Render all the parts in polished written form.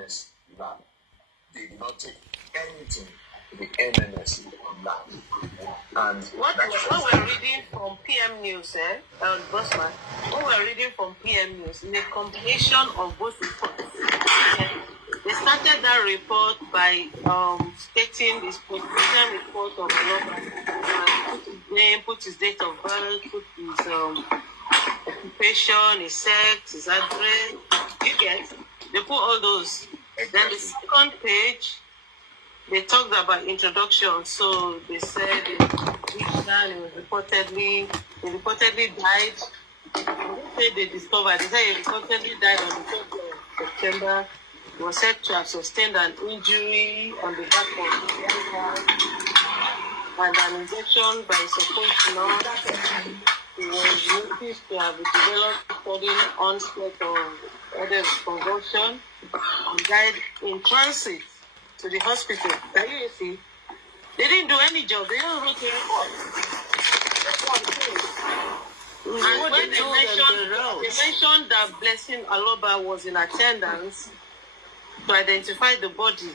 MNS lab. They did not take anything to the MNS lab. And what we're reading from PM News, Bossman, what we're reading from PM News, in a combination of both reports. They started that report by stating this position report of Mohbad, put his name, put his date of birth, put his occupation, his sex, his address. You get? They put all those. Exactly. Then the second page, they talked about introduction. So they said he reportedly died. They said they discovered. They said he reportedly died on the 3rd of September. He was said to have sustained an injury on the back of his head and an injection by a supposed nurse. He was noticed to have developed sudden onset of convulsion and died in transit to the hospital. Can you see? They didn't do any job. They didn't write a report. That's what I'm saying. And when they mentioned that Blessing Aloba was in attendance to identify the body.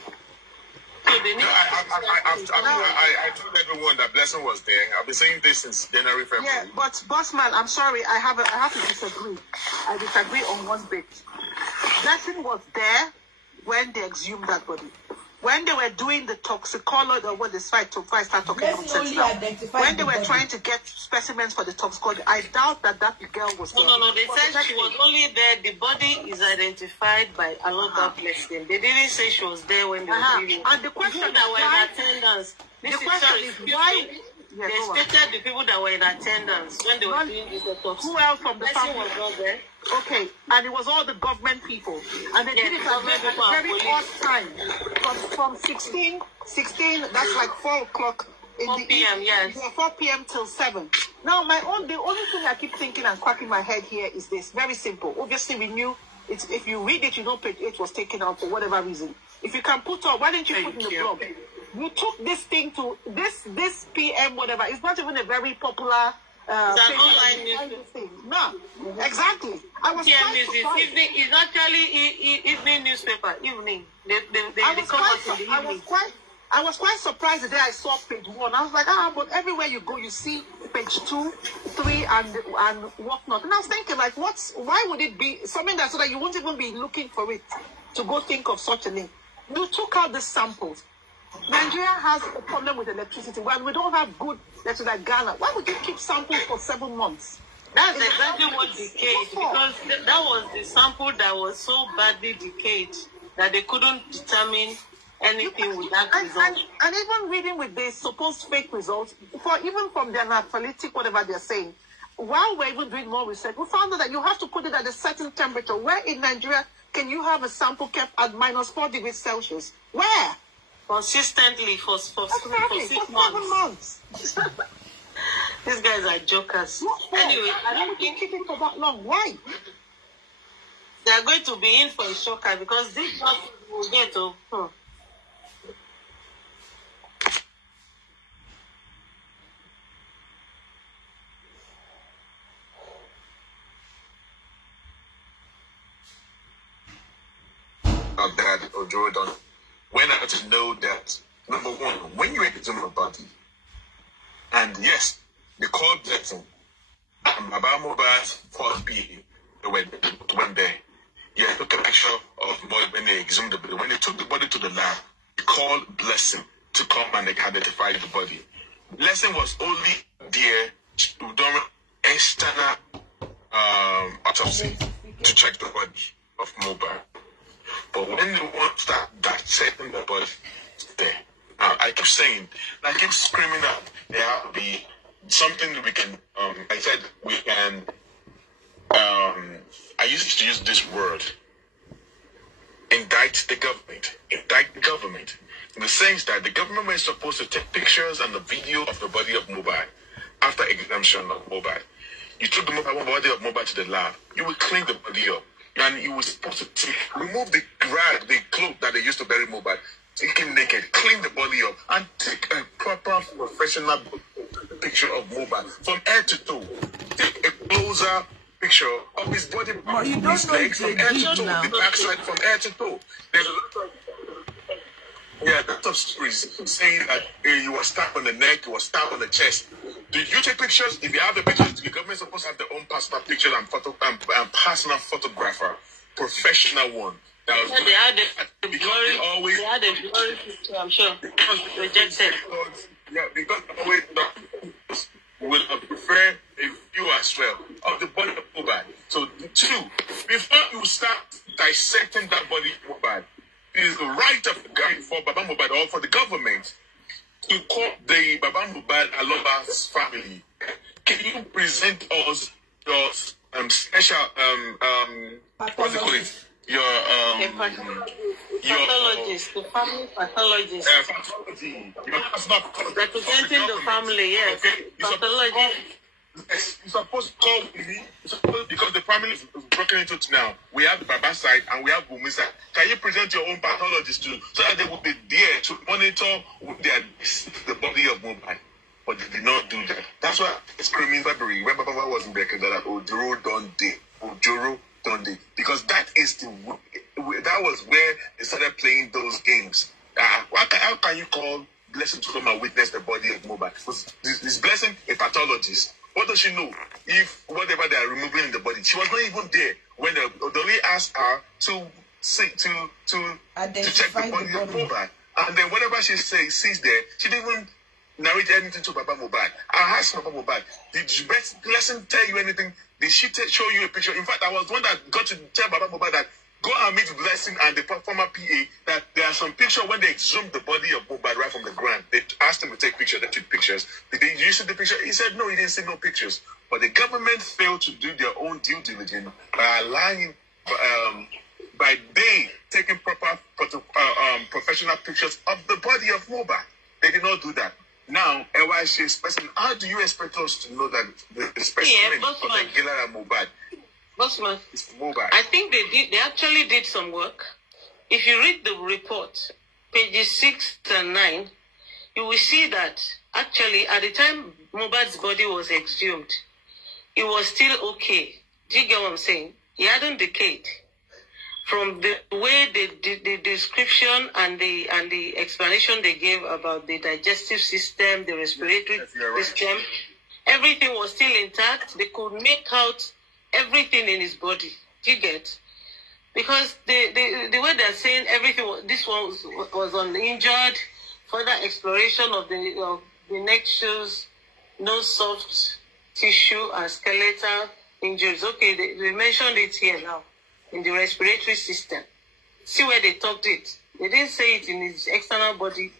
So they need I told everyone that Blessing was there. I've been saying this since January, February. Yeah, but Bossman, I'm sorry, I have to disagree. I disagree on one bit. Blessing was there when they exhumed that body. When they were doing the toxicology, or what they start talking nonsense now. When they were trying to get specimens for the toxicology, I doubt that girl was there. No. They said she was only there. The body is identified by Aloba Blessing. They didn't say she was there when they were doing it. And the question that were in attendance. The question is why? Yeah, they stated the people that were in attendance when they were doing this autopsy. Who else from the family was not there? Okay, and it was all the government people. And they did it at a very odd time. From 16, that's like 4 o'clock. 4 p.m., yes. Yeah, 4 p.m. till 7. Now, the only thing I keep thinking and cracking my head here is this. Very simple. Obviously, we knew, if you read it, you know page 8 was taken out for whatever reason. If you can put up, why didn't you put in the blog? You took this thing to, this PM, whatever. It's not even a very popular... it's an online newspaper. No, exactly. I was quite surprised. It's actually evening newspaper. Evening. I was quite surprised the day I saw page 1. I was like, but everywhere you go, you see page 2, 3, and whatnot. And I was thinking, like, why would it be something that so that you won't even be looking for it to go think of such a thing? You took out the samples. Nigeria has a problem with electricity. When we don't have good electricity like Ghana, why would you keep samples for 7 months? That's exactly what decayed, because that was the sample that was so badly decayed that they couldn't determine anything with that result. And even reading with the supposed fake results, even from the analytic, whatever they're saying, while we're even doing more research, we found out that you have to put it at a certain temperature. Where in Nigeria can you have a sample kept at -4 degrees Celsius? Where? Consistently for 6 months. These guys are jokers. Anyway, I don't think keep it for that long. Why? They are going to be in for a shocker because this job will get to. That or Jordan. When I got to know that, number one, when you examine a body, and yes, they called Blessing about Mohbad's 4B, they went there. Yeah, took a picture of the body when they examined the body. When they took the body to the lab, they called Blessing to come and they identified the body. Blessing was only there to do external autopsy to check the body of Mohbad. But when they want to start dissecting the body, there. I keep saying, I keep screaming out, there has to be something that we can, I said we can, I used to use this word, indict the government. Indict the government. In the sense that the government was supposed to take pictures and the video of the body of Mohbad after examination of Mohbad. You took the body of Mohbad to the lab. You will clean the body up. And you were supposed to remove the cloth that they used to bury Mohbad, take him naked, clean the body up, and take a proper professional picture of Mohbad from head to toe. Take a closer picture of his body, you don't his know legs from head to toe, now. the backside from head to toe. There's a lot of, yeah, a lot of stories saying that he was stabbed on the neck, he was stabbed on the chest. Did you take pictures? If you have the pictures, the government's supposed to have their own personal pictures and personal photographer, professional one. That was they had a blurry picture, I'm sure. Rejected. Yeah, because always will prefer a view as well of the body of Mohbad. So, two, before you start dissecting that body of Mohbad, it is the right of the guy for Baba Mohbad or for the government to call the Baba Mohbad Aloba's family. Can you present us your special what's it called? Your pathologist, the family pathologist. Pathology. Your personal pathologist. Representing the family, yes. Okay. Pathologist. Yes, you're supposed to call me. Because the family is broken into two now. We have the Baba side and we have Bumi side. Can you present your own pathologist too, so that they will be there to monitor the body of Mohbad? But they did not do that. That's why it's screaming Babiri. When Baba was in there, that Ojoro don't they? Because that was where they started playing those games. How can you call Blessing to come and witness the body of Mohbad? This Blessing a pathologist. What does she know? If whatever they are removing in the body, she was not even there when they only asked her to check the body of Mohbad. And then whatever she sees there, she didn't even narrate anything to Baba Mohbad. I asked Baba Mohbad, did Blessing tell you anything? Did she show you a picture? In fact, I was one that got to tell Baba Mohbad that go and meet Blessing and the former PA that there are some pictures when they exhumed the body of Mohbad right from the ground. They asked him to take pictures. They took pictures. Did you see the picture? He said no, he didn't see no pictures. But the government failed to do their own due diligence by allowing, by they taking proper professional pictures of the body of Mohbad. They did not do that. Now, NYC specimen, how do you expect us to know that the specimen of the Gila and Mohbad? Bossman, It's Mohbad. I think they actually did some work. If you read the report, pages 6 and 9, you will see that actually at the time Mohbad's body was exhumed, it was still okay. Do you get what I'm saying? He hadn't decayed. From the way the description and the explanation they gave about the digestive system, the respiratory system, everything was still intact. They could make out everything in his body. Do you get? Because the way they're saying everything, this one was uninjured. Further exploration of the neck shows no soft tissue and skeletal injuries. Okay, they mentioned it here now. In the respiratory system. See where they talked it. They didn't say it in his external body.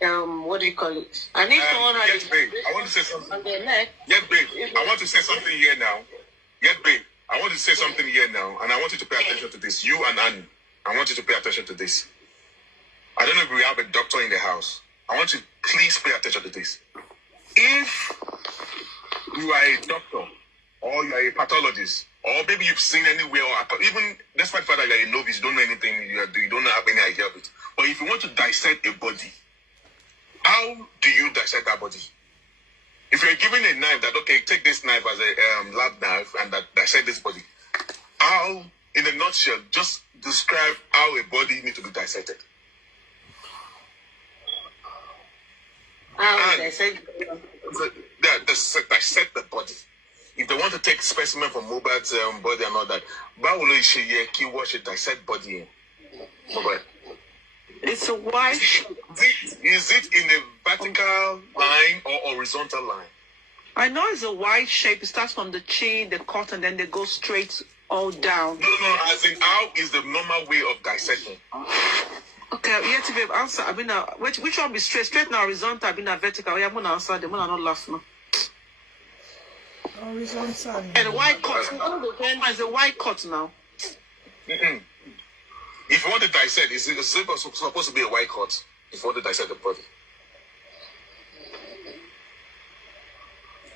What do you call it? And if someone had babe, I want to say something. On their neck. Yes, babe. I want to say something here now. Yes, babe. I want to say something here now, and I want you to pay attention to this. You and Annie. I want you to pay attention to this. I don't know if we have a doctor in the house. I want you to please pay attention to this. If you are a doctor or you are a pathologist, or maybe you've seen anywhere, or even despite the fact that you're a novice, you don't know anything, you don't have any idea of it. But if you want to dissect a body, how do you dissect that body? If you're given a knife that, okay, take this knife as a lab knife and dissect this body, how, in a nutshell, just describe how a body needs to be dissected. Dissect the body. If they want to take specimen from Mohbad's body and all that, what should dissect body in? Mohbad. It's a wide shape. Is it in a vertical line or horizontal line? I know it's a wide shape. It starts from the chin, the cut, and then they go straight all down. No. As in, how is the normal way of dissecting? Okay, yeah, to be answer. I mean, which one be straight? Straight now, horizontal. I mean, vertical. Yeah, I'm gonna answer them. I'm not laughing. Horizontal. And a wide cut. It's a wide cut now. Mm-mm. If you want to dissect, it's supposed to be a wide cut. If you want to dissect the body,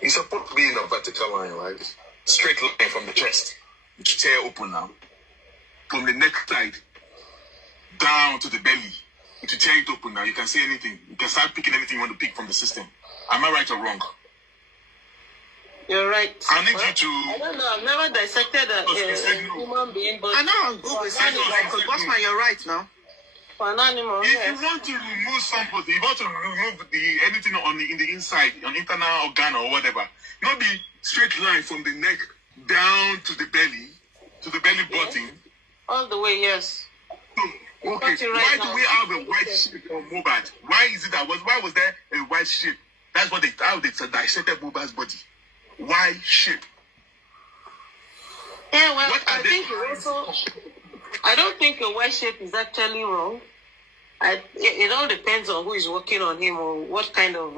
it's supposed to be in a vertical line, right? Straight line from the chest. Tear open now. From the neck side down to the belly. If you tear it open now, you can see anything. You can start picking anything you want to pick from the system. Am I right or wrong? You're right. I need you to. I don't know. I've never dissected a human being, but I know on Google it says because Bossman, you're right now. for an animal, If yes. you want to remove something, if you want to remove anything in the inside, an internal organ or whatever, not be straight line from the neck down to the belly button. All the way, yes. Okay, why do we have a white shape on Mohbad? Why is it why was there a white shape? That's what how they dissected Mohbad's body. Why shape? Yeah, well, I don't think a Y shape is actually wrong. It all depends on who is working on him or what kind of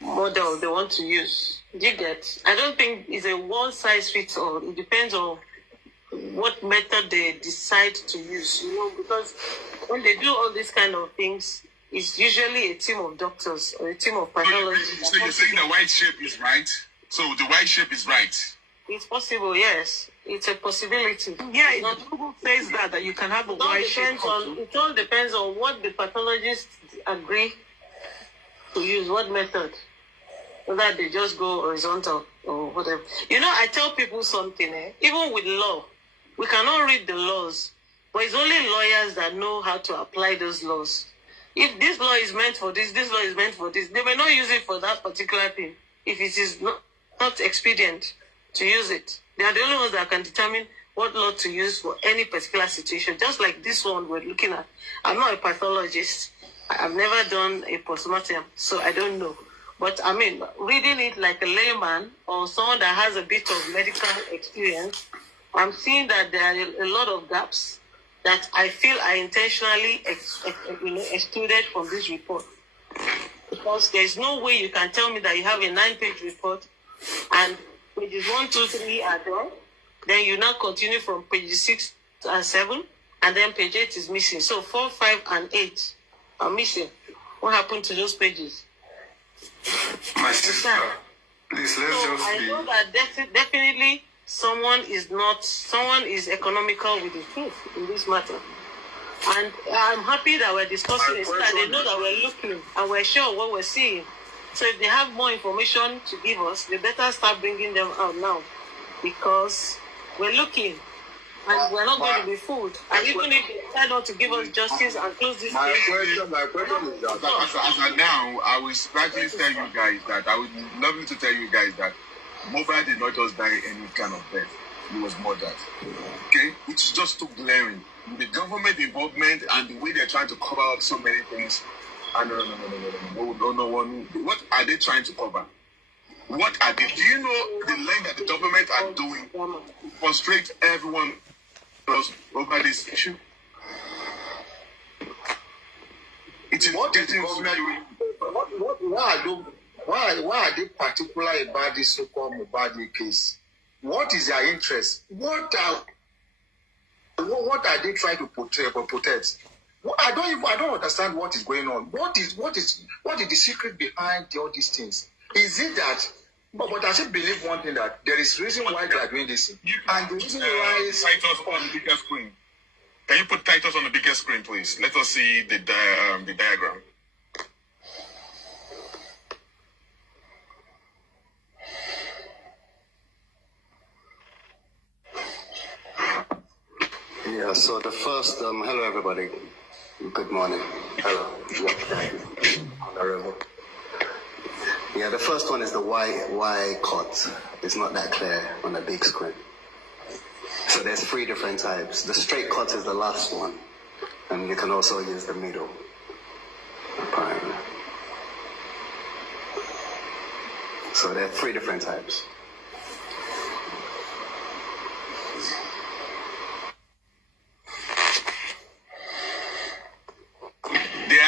model they want to use. Do you get? I don't think it's a one size fits all. It depends on what method they decide to use, because when they do all these kind of things, it's usually a team of doctors or a team of pathologists. So you're saying the white shape is right? So the white shape is right? It's possible, yes. It's a possibility. Yeah, Google says that you can have a white shape. It all depends on what the pathologists agree to use, what method. Whether they just go horizontal or whatever. I tell people something, even with law, we cannot read the laws, but it's only lawyers that know how to apply those laws. If this law is meant for this law is meant for this, they may not use it for that particular thing if it is not expedient to use it. They are the only ones that can determine what law to use for any particular situation. Just like this one we're looking at. I'm not a pathologist. I've never done a postmortem, so I don't know. But I mean, reading it like a layman or someone that has a bit of medical experience, I'm seeing that there are a lot of gaps that I feel are intentionally excluded from this report. Because there's no way you can tell me that you have a 9-page report and pages 1, 2, 3 are there. Then you now continue from pages 6 and 7, and then page 8 is missing. So 4, 5, and 8 are missing. What happened to those pages? My sister, please I know that definitely someone is economical with the truth in this matter. And I'm happy that we're discussing it so that they know that we're looking and we're sure of what we're seeing. So if they have more information to give us, they better start bringing them out now, because we're looking and we're not going to be fooled. And even if they decide not to give us justice and close this case, my question is that as of now, I will practically tell you guys that I would love to tell you guys that Mohbad did not just die any kind of death. He was murdered. Okay? It's just too glaring. The government involvement and the way they're trying to cover up so many things. No. What are they trying to cover? What are they? Do you know the length that the government are doing to frustrate everyone else over this issue? It is getting very. Why are they particular about this so-called Mohbad case? What is their interest? What are they trying to protect? I don't understand what is going on. What is the secret behind all these things? Is it that? But I still believe one thing, that there is reason why they are doing this. And the reason why is Titus on the bigger screen. Can you put Titus on the bigger screen, please? Let us see the diagram. Yeah, so the first, hello everybody, good morning, hello, honorable. Yeah, the first one is the Y cut. It's not that clear on the big screen. So there's 3 different types. The straight cut is the last one, and you can also use the middle. Apparently. So there are 3 different types. They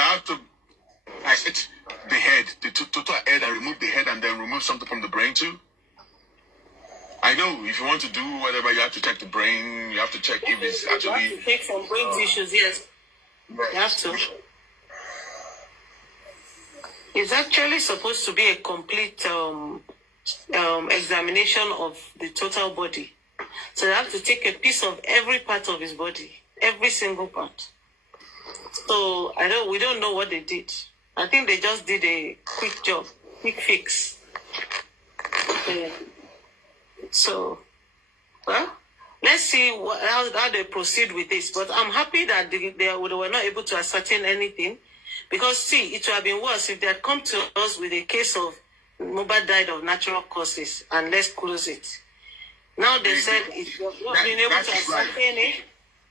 have to dissect the head, the total head, and remove the head and then remove something from the brain too. I know if you want to do whatever, you have to check the brain, you have to check if it's actually... You have to take some brain tissues, yes. Right. You have to. It's actually supposed to be a complete examination of the total body. So you have to take a piece of every part of his body, every single part. So we don't know what they did. I think they just did a quick job. quick fix. So, well, let's see how they proceed with this. But I'm happy that they were not able to ascertain anything. Because, see, it would have been worse if they had come to us with a case of Mohbad died of natural causes, and let's close it. Now they said they have not been able to ascertain it.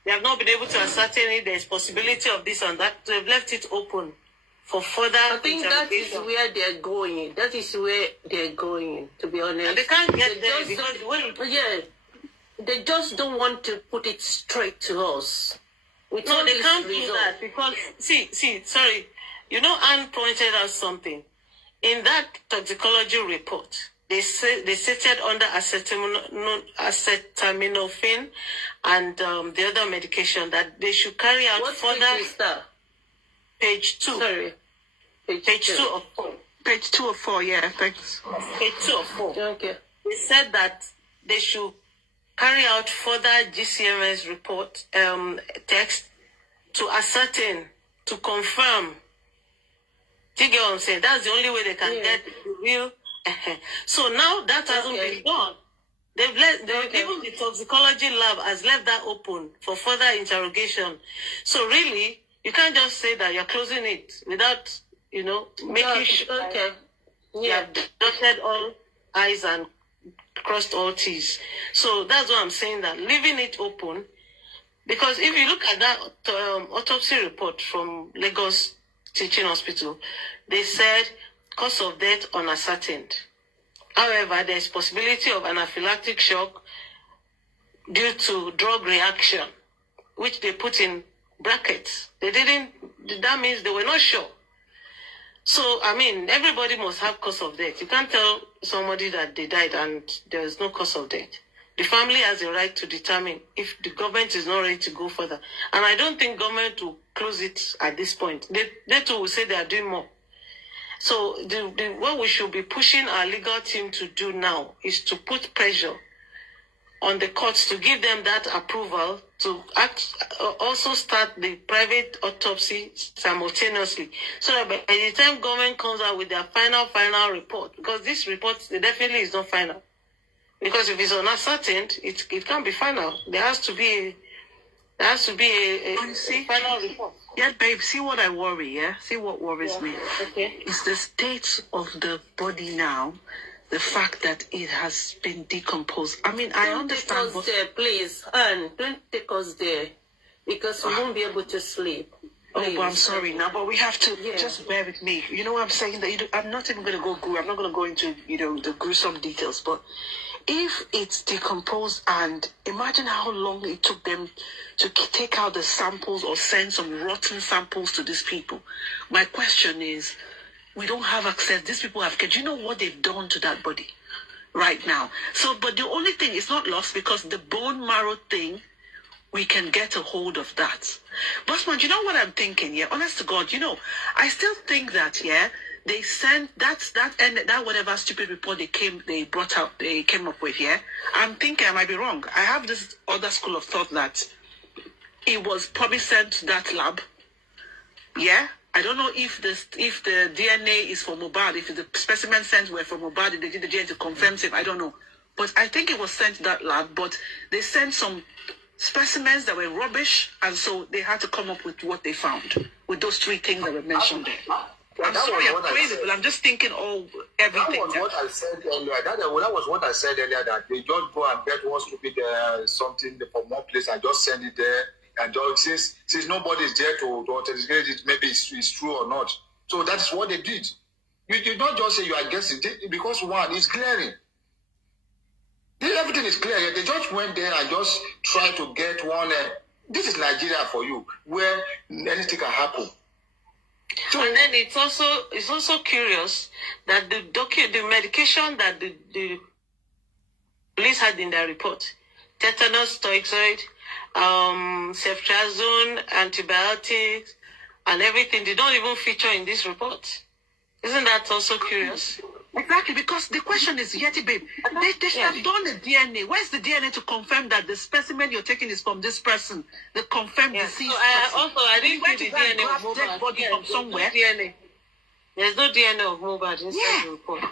They have not been able to ascertain it. There's possibility of this and that. They've left it open for further. I think that is where they're going. That is where they're going, to be honest. And they can't get there because they just don't want to put it straight to us. No, they can't do that because sorry. You know, Anne pointed out something. In that toxicology report, they stated under acetaminophen and the other medication that they should carry out further. Page 2. Sorry. Page 2 of 4. Page 2 of 4, yeah, thanks. Page 2 of 4. Okay. They said that they should carry out further GCMS report text to ascertain, to confirm. Do you get what I'm saying? That's the only way they can get the real. So now that hasn't been done. Even the toxicology lab has left that open for further interrogation. So really, you can't just say that you're closing it without, making sure. Okay. You have dotted all I's and crossed all T's. So that's what I'm saying, that leaving it open, because if you look at that autopsy report from Lagos Teaching Hospital, they said cause of death unascertained. However, there is possibility of anaphylactic shock due to drug reaction, which they put in brackets. That means they were not sure. So, everybody must have cause of death. You can't tell somebody that they died and there is no cause of death. The family has a right to determine if the government is not ready to go further. And I don't think government will close it at this point. They too will say they are doing more. So what we should be pushing our legal team to do now is to put pressure on the courts to give them that approval to also start the private autopsy simultaneously. So that by the time government comes out with their final report, because this report definitely is not final. Because if it's unascertained, it can't be final. There has to be a final report. Yeah, babe, see what I worry, yeah? See what worries me. Okay. It's the state of the body now, the fact that it has been decomposed. I understand. Don't take us there, please. Anne, don't take us there. Because we won't be able to sleep. Please. Oh, but I'm sorry now, but we have to just bear with me. You know what I'm saying? That I'm not even going to go through. I'm not going to go into, the gruesome details, but if it's decomposed, and imagine how long it took them to take out the samples or send some rotten samples to these people. My question is, we don't have access. These people have. Do you know what they've done to that body right now? So, but the only thing is not lost because the bone marrow thing, we can get a hold of that. Bossman, you know what I'm thinking? Yeah, honest to God, I still think that, they sent that whatever stupid report they came up with, I'm thinking I might be wrong. I have this other school of thought that it was probably sent to that lab. Yeah? I don't know if the DNA is for Mohbad, if the specimen sent were for Mohbad, if they did the DNA to confirm it, I don't know. But I think it was sent to that lab, but they sent some specimens that were rubbish, and so they had to come up with what they found, with those 3 things that were mentioned there. I'm sorry, I'm crazy, but I'm just thinking everything. That was what I said earlier. That was what I said earlier, that they just go and get one stupid something from one place and just send it there. And just since nobody is there to authenticate it, maybe it's true or not. So that's what they did. You did not just say you are guessing, because one, it's glaring. Everything is clear. They just went there and just tried to get one. This is Nigeria for you, where anything can happen. So, and then it's also curious that the medication that the police had in their report, tetanus toxoid, ceftriaxone, antibiotics, and everything, they don't even feature in this report. Isn't that also curious? Exactly, because the question is, Yeti babe, they should have done the DNA. Where's the DNA to confirm that the specimen you're taking is from this person, the confirmed deceased person? I didn't see the DNA of Mohbad. Dead body from somewhere. DNA. There's no DNA of Mohbad inside the report.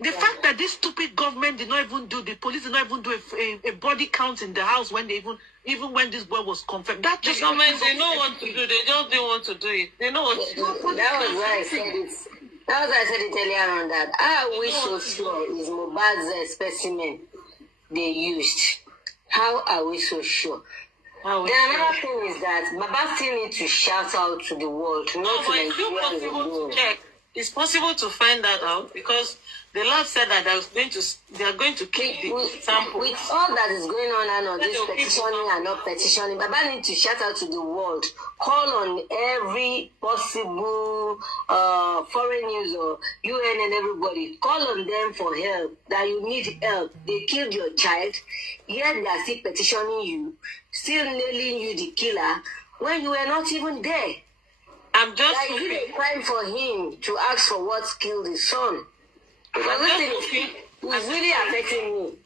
The fact that this stupid government did not even do, the police did not even do a body count in the house when they even when this boy was confirmed. That The just government, they know what to do. They just didn't want to do it. They know what to do. That was why I said it. That was why I said it earlier on that. How are we so sure is Mohbad's specimen they used? How are we so sure? Then another thing is that Baba still need to shout out to the world, not to it's still possible to check. It's possible to find that out because the lab said that they are going to keep the sample. With all that is going on and on this petitioning and not petitioning, Baba need to shout out to the world, call on every possible foreign news or UN and everybody, call on them for help, that you need help. They killed your child, yet they are still petitioning you, still nailing you the killer when you were not even there. I'm just like, you did a crime for him to ask for what killed his son. It's really affecting me.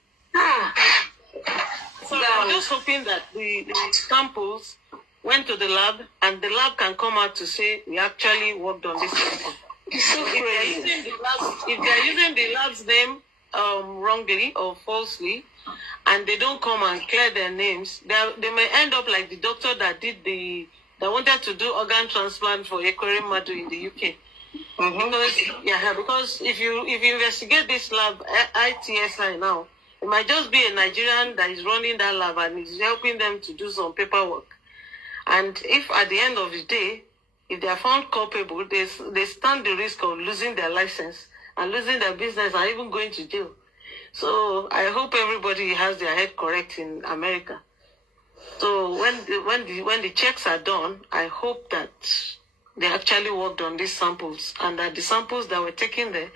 So I'm just hoping that the samples went to the lab and the lab can come out to say we actually worked on this sample. So if they're using the lab's name wrongly or falsely, and they don't come and clear their names, they may end up like the doctor that wanted to do organ transplant for Ekwere Madu in the UK. Because if you investigate this lab, ITSI now, it might just be a Nigerian that is running that lab and is helping them to do some paperwork. And if at the end of the day, if they are found culpable, they stand the risk of losing their license and losing their business and even going to jail. So I hope everybody has their head correct in America. So when the checks are done, I hope that they actually worked on these samples and that the samples that were taken there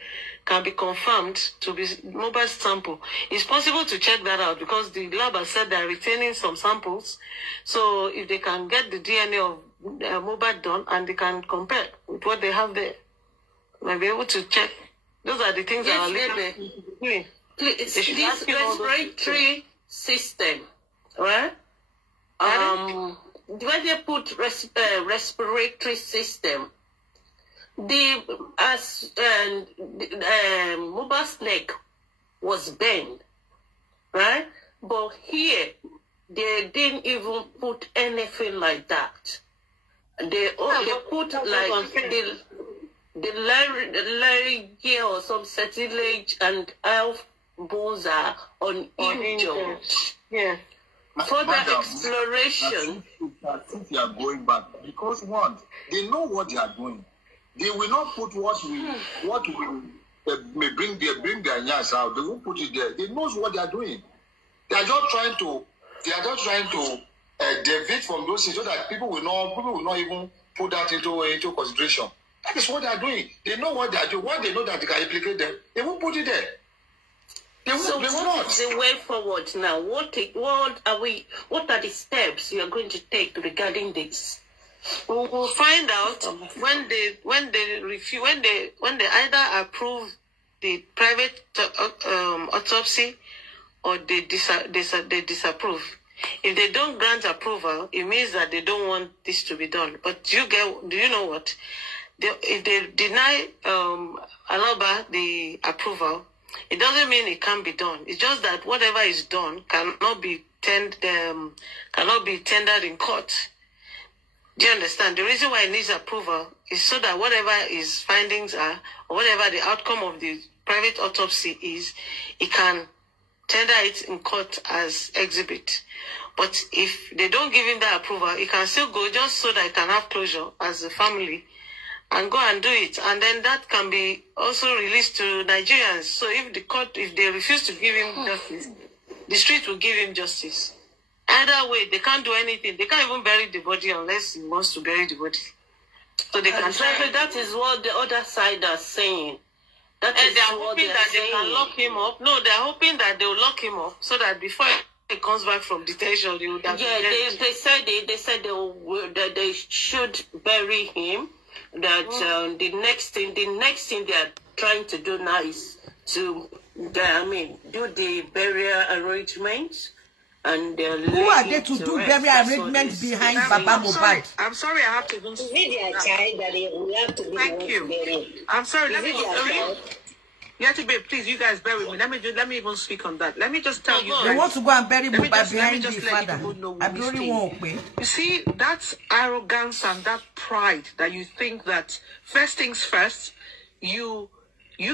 can be confirmed to be Mohbad's sample. It's possible to check that out because the lab has said they're retaining some samples. So if they can get the DNA of Mohbad done and they can compare with what they have there, they'll be able to check. Those are the things that are living. Please, this respiratory system, right? When they put respiratory system, Mohbad's neck was bent, right? But here they didn't even put anything like that. They put like the laryngeal or some cartilage and elf bones are uninjured. Yeah. Further exploration. Since they are going back, because one, they know what they are doing. They will not put what will may bring their nyas out. They won't put it there. They know what they are doing. They are just trying to deviate from those things so that people will not even put that into consideration. That is what they are doing. They know what they are doing. When they know that they can implicate them, they won't put it there. So what is the way forward now? What are the steps you are going to take regarding this? We will find out when they either approve the private autopsy or they disapprove. If they don't grant approval, it means that they don't want this to be done. But do you know what? If they deny Alaba the approval, it doesn't mean it can't be done. It's just that whatever is done cannot be tendered in court. Do you understand? The reason why it needs approval is so that whatever his findings are, or whatever the outcome of the private autopsy is, it can tender it in court as exhibit. But if they don't give him that approval, it can still go just so that it can have closure as a family and go and do it. And then that can be also released to Nigerians. So if they refuse to give him justice, the street will give him justice. Either way, they can't do anything. They can't even bury the body unless he wants to bury the body. So they can try. That is what the other side are saying. They are hoping that they can lock him up. No, they are hoping that they will lock him up so that before he comes back from detention, they would have. Yeah, they said they should bury him. That the next thing they are trying to do now is to do the burial arrangements and they're who are they to do very arrangement behind Baba Mohbad? I'm sorry, I have to even. Is it their child that we have to be? Thank you. I'm sorry. Let me please, you guys bear with me. Let me even speak on that. Let me just tell you. They want to go and bury Mohbad behind the father. I really won't pay. You see, that's arrogance and that pride that you think that first things first, you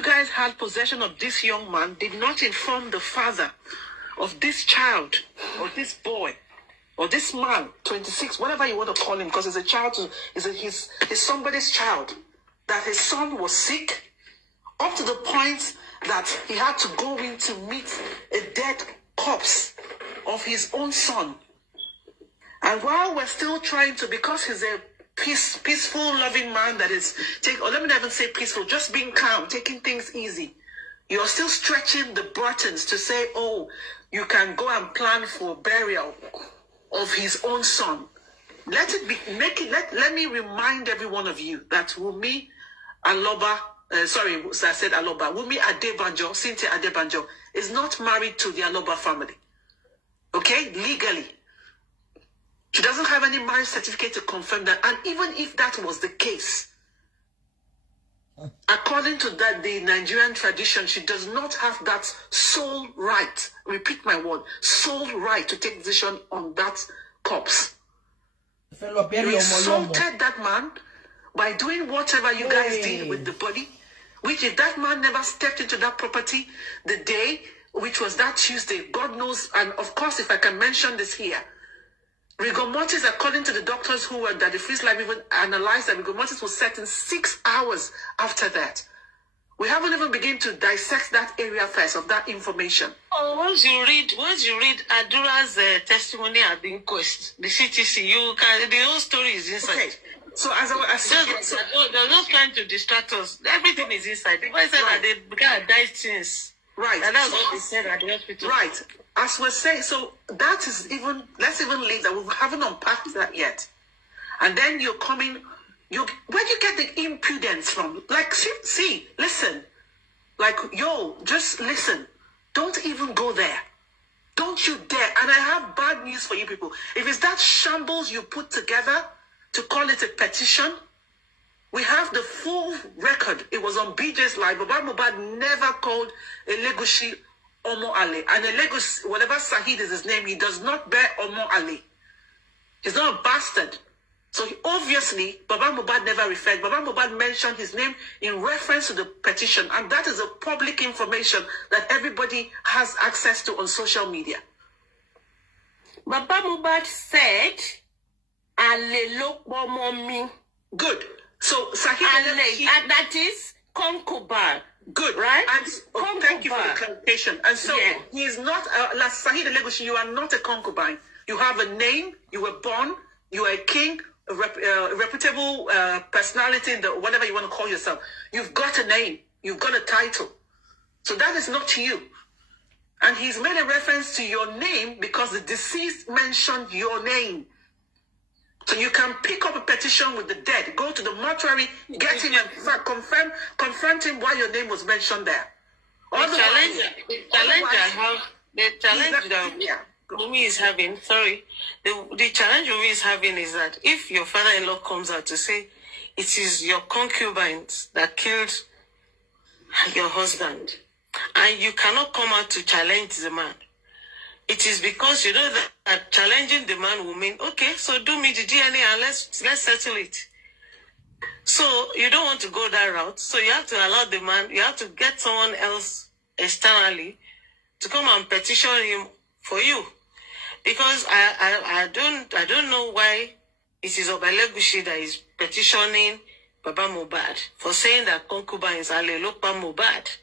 guys had possession of this young man, did not inform the father of this child or this boy or this man, 26, whatever you want to call him, because it's a child, he's somebody's child, that his son was sick, up to the point that he had to go in to meet a dead corpse of his own son. And while we're still trying to, because he's a peaceful, loving man that is, or let me not even say peaceful, just being calm, taking things easy, you're still stretching the buttons to say, oh, you can go and plan for burial of his own son. Let me remind every one of you that Wumi Aloba, I said Aloba. Wumi Adebanjo, Cynthia Adebanjo, is not married to the Aloba family. Okay? Legally. She doesn't have any marriage certificate to confirm that. And even if that was the case, according to that, the Nigerian tradition, she does not have that sole right, repeat my word, sole right to take decision on that corpse. You insulted that man by doing whatever you guys did with the body, which if that man never stepped into that property the day, which was that Tuesday, God knows, and of course, if I can mention this here, rigor mortis, according to the doctors who were that the freeze lab even analyzed that rigor mortis was set in 6 hours after that. We haven't even begun to dissect that area first of that information. Oh, once you read Adura's testimony at the inquest, the CTC, the whole story is inside. Okay. So as I said, they're not trying to distract us. Everything is inside. The boy said that the guy died since. Right. And that's what they said at the hospital. Right. As we're saying, so that is even, let's even leave that. We haven't unpacked that yet. And then you're coming, where do you get the impudence from? Like, see, listen. Like, just listen. Don't even go there. Don't you dare. And I have bad news for you people. If it's that shambles you put together to call it a petition, we have the full record. It was on BJ's Live. Baba Mohbad never called Elegushi Omo Ali. And Elegushi, whatever Sahid is his name, he does not bear Omo Ali. He's not a bastard. So obviously, Baba Mohbad never referred. Baba Mohbad mentioned his name in reference to the petition. And that is a public information that everybody has access to on social media. Baba Mohbad said, Ale. Good. So Sahid, and that is concubine. Good, right? And thank you for the clarification. And so he is not Sahid Elegushi. You are not a concubine. You have a name. You were born. You are a king, a reputable personality in the whatever you want to call yourself. You've got a name. You've got a title. So that is not you. And he's made a reference to your name because the deceased mentioned your name. So you can pick up a petition with the dead, go to the mortuary, get him and confront him why your name was mentioned there. The challenge that Wumi is having, the challenge Wumi is having is that if your father-in-law comes out to say it is your concubines that killed your husband, and you cannot come out to challenge the man, it is because you know that challenging the man will mean, okay, so do me the DNA and let's settle it. So you don't want to go that route. So you have to allow the man, you have to get someone else externally to come and petition him for you. Because I don't know why it is Obelegushi that is petitioning Baba Mohbad for saying that concubines are Lelopa Mohbad.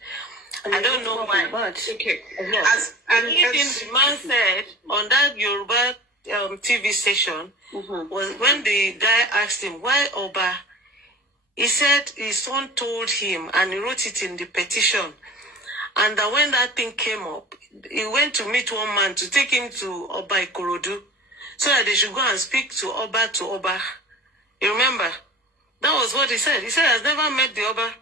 I don't know why. Okay. Yes. Anything the man said on that Yoruba TV station was when the guy asked him, why Oba? He said his son told him, and he wrote it in the petition. And that when that thing came up, he went to meet one man to take him to Oba Ikorodu so that they should go and speak to Oba. You remember? That was what he said. He said, I've never met the Oba.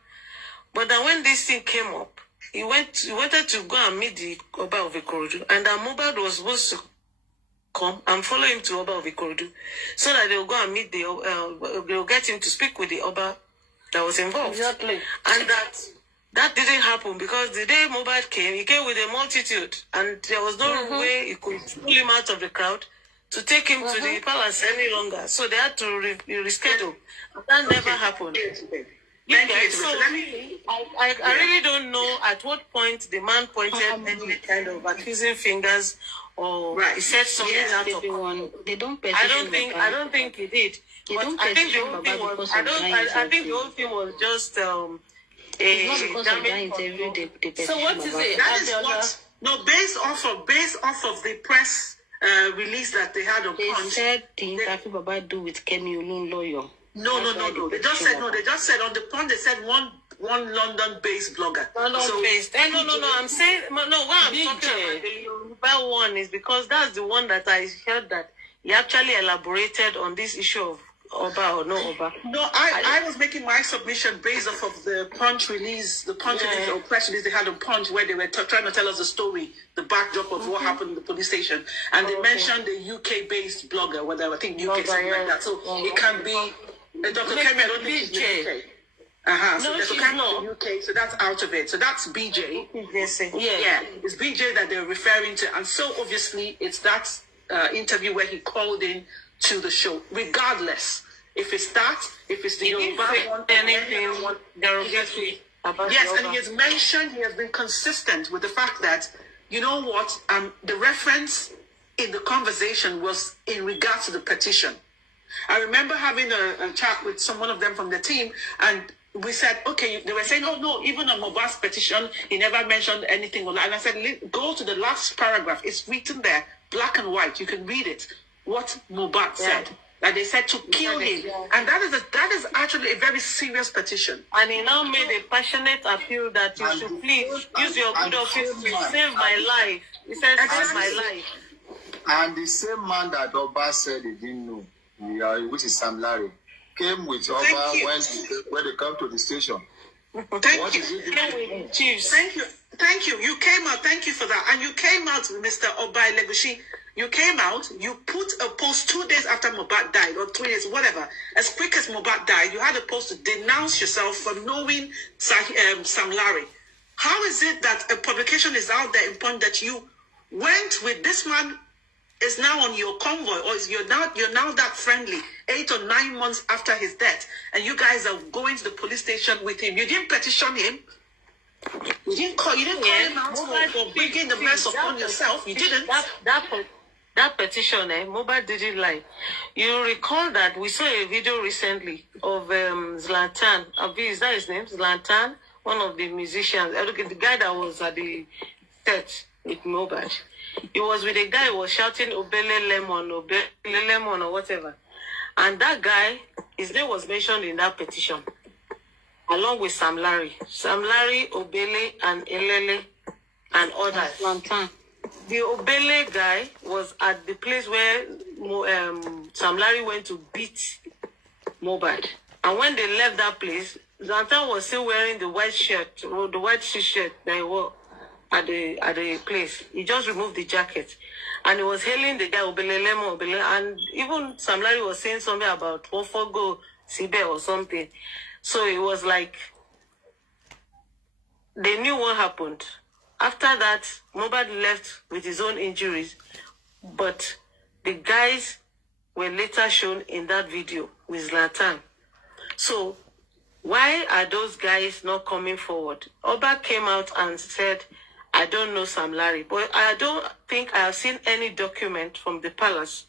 But then when this thing came up, he wanted to go and meet the Oba of Ikorodu, and that Mohbad was supposed to come and follow him to Oba of Ikorodu, so that they will go and meet they will get him to speak with the Oba that was involved. Exactly. And that didn't happen because the day Mohbad came, he came with a multitude, and there was no way he could pull him out of the crowd to take him to the palace any longer. So they had to reschedule. That never happened. I really don't know at what point the man pointed any kind of accusing fingers or he said something out of They don't I don't think he did. But I think the whole thing was I think the whole thing was just not because of that So what is it? That is what based off of the press release that they had on They Punch. said the interview Baba do with Kemi Olun lawyer. No. They just said They just said on the Punch. They said one London-based blogger. London-based. No. I'm saying what I'm talking about the Yoruba one is because that's the one that I heard that he actually elaborated on this issue of Oba or no Oba. No, I was making my submission based off of the Punch release, the Punch release or press release they had on Punch, where they were trying to tell us the story, the backdrop of what happened in the police station, and they mentioned the UK-based blogger, whatever I think UK something like that. So it can be Dr. Kemi. I don't think she's in the UK. So there's a Kemi in the UK, so that's out of it. So that's BJ. Yeah, it's BJ that they're referring to, and so obviously it's that interview where he called in to the show, regardless if it's that, if it's the Yoruba one, anything derogatory about yes, and he has mentioned, he has been consistent with the fact that, you know what, the reference in the conversation was in regards to the petition. I remember having a chat with one of them from the team, and we said, okay, they were saying, oh no, even on Mohbad's petition, he never mentioned anything. And I said, go to the last paragraph. It's written there, black and white. You can read it. What Mohbad said. That they said to kill him. And that is actually a very serious petition. And he now made a passionate appeal that you should please use your good office to save my life. He said, save my life. And the same man that Oba said he didn't know, which is Sam Larry, came with Oba when they come to the station. Thank you. Chiefs. Thank you. You came out. Thank you for that. And you came out, Mr. Obai Legushi. You came out, you put a post 2 days after Mohbad died, or 3 days, whatever. As quick as Mohbad died, you had a post to denounce yourself for knowing Sam Larry. How is it that a publication is out there in point that you went with this man is now on your convoy, or you're now that friendly 8 or 9 months after his death, and you guys are going to the police station with him? You didn't petition him. You didn't call him out for bringing the mess upon yourself. You didn't. That petition, Mohbad didn't lie. You recall that we saw a video recently of Zlatan. Is that his name? Zlatan, one of the musicians. The guy that was at the set with Mohbad. He was with a guy who was shouting Obele Lemon, or whatever. And that guy, his name was mentioned in that petition, along with Sam Larry. Sam Larry, Obele, and Elele, and others. The Obele guy was at the place where Sam Larry went to beat Mohbad. And when they left that place, Zlatan was still wearing the white shirt, or the white shirt that he wore at the place. He just removed the jacket. And he was hailing the guy, Obele Lemo, Obele. And even Sam Larry was saying something about Ofogo Sibe or something. So it was like, they knew what happened. After that, Mohbad left with his own injuries, but the guys were later shown in that video with Zlatan. So why are those guys not coming forward? Oba came out and said, I don't know Sam Larry, but I don't think I have seen any document from the palace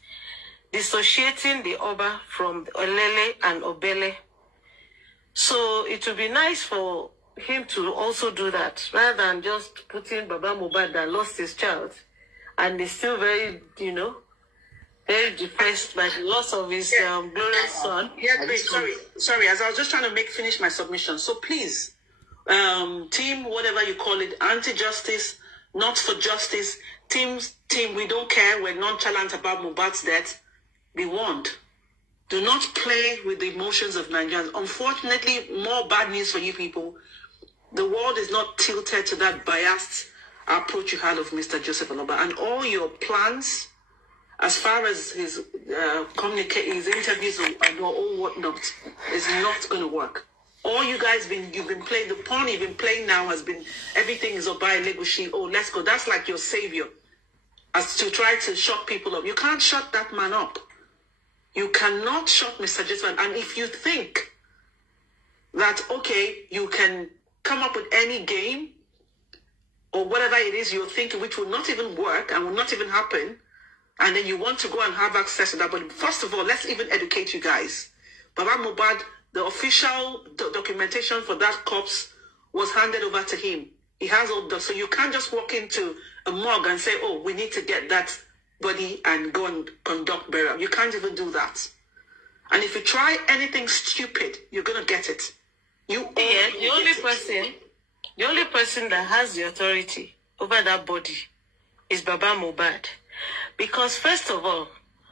dissociating the Oba from Olele and Obele. So it would be nice for him to also do that, rather than just putting Baba Mohbad that lost his child and is still very, very depressed by the loss of his glorious son. Yeah, wait, sorry, as I was just trying to finish my submission. So please, team, whatever you call it, anti-justice, not for justice, team, we don't care, we're nonchalant about Mohbad's death, be warned. Do not play with the emotions of Nigerians. Unfortunately, more bad news for you people. The world is not tilted to that biased approach you had of Mr. Joseph Aloba. And all your plans as far as his his interviews and all whatnot, is not going to work. All you guys you've been playing, the pawn you've been playing now has been, everything is Obai Legushi. Oh, let's go. That's like your savior, as to try to shut people up. You can't shut that man up. You cannot shut Mr. Jesman. And if you think that, okay, you can come up with any game or whatever it is you're thinking, which will not even work and will not even happen, and then you want to go and have access to that. But first of all, let's even educate you guys. Baba Mohbad, the official documentation for that corpse was handed over to him. He has all the, so you can't just walk into a morgue and say, oh, we need to get that body and go and conduct burial. You can't even do that. And if you try anything stupid, you're going to get it. The only person that has the authority over that body is Baba Mohbad. Because first of all,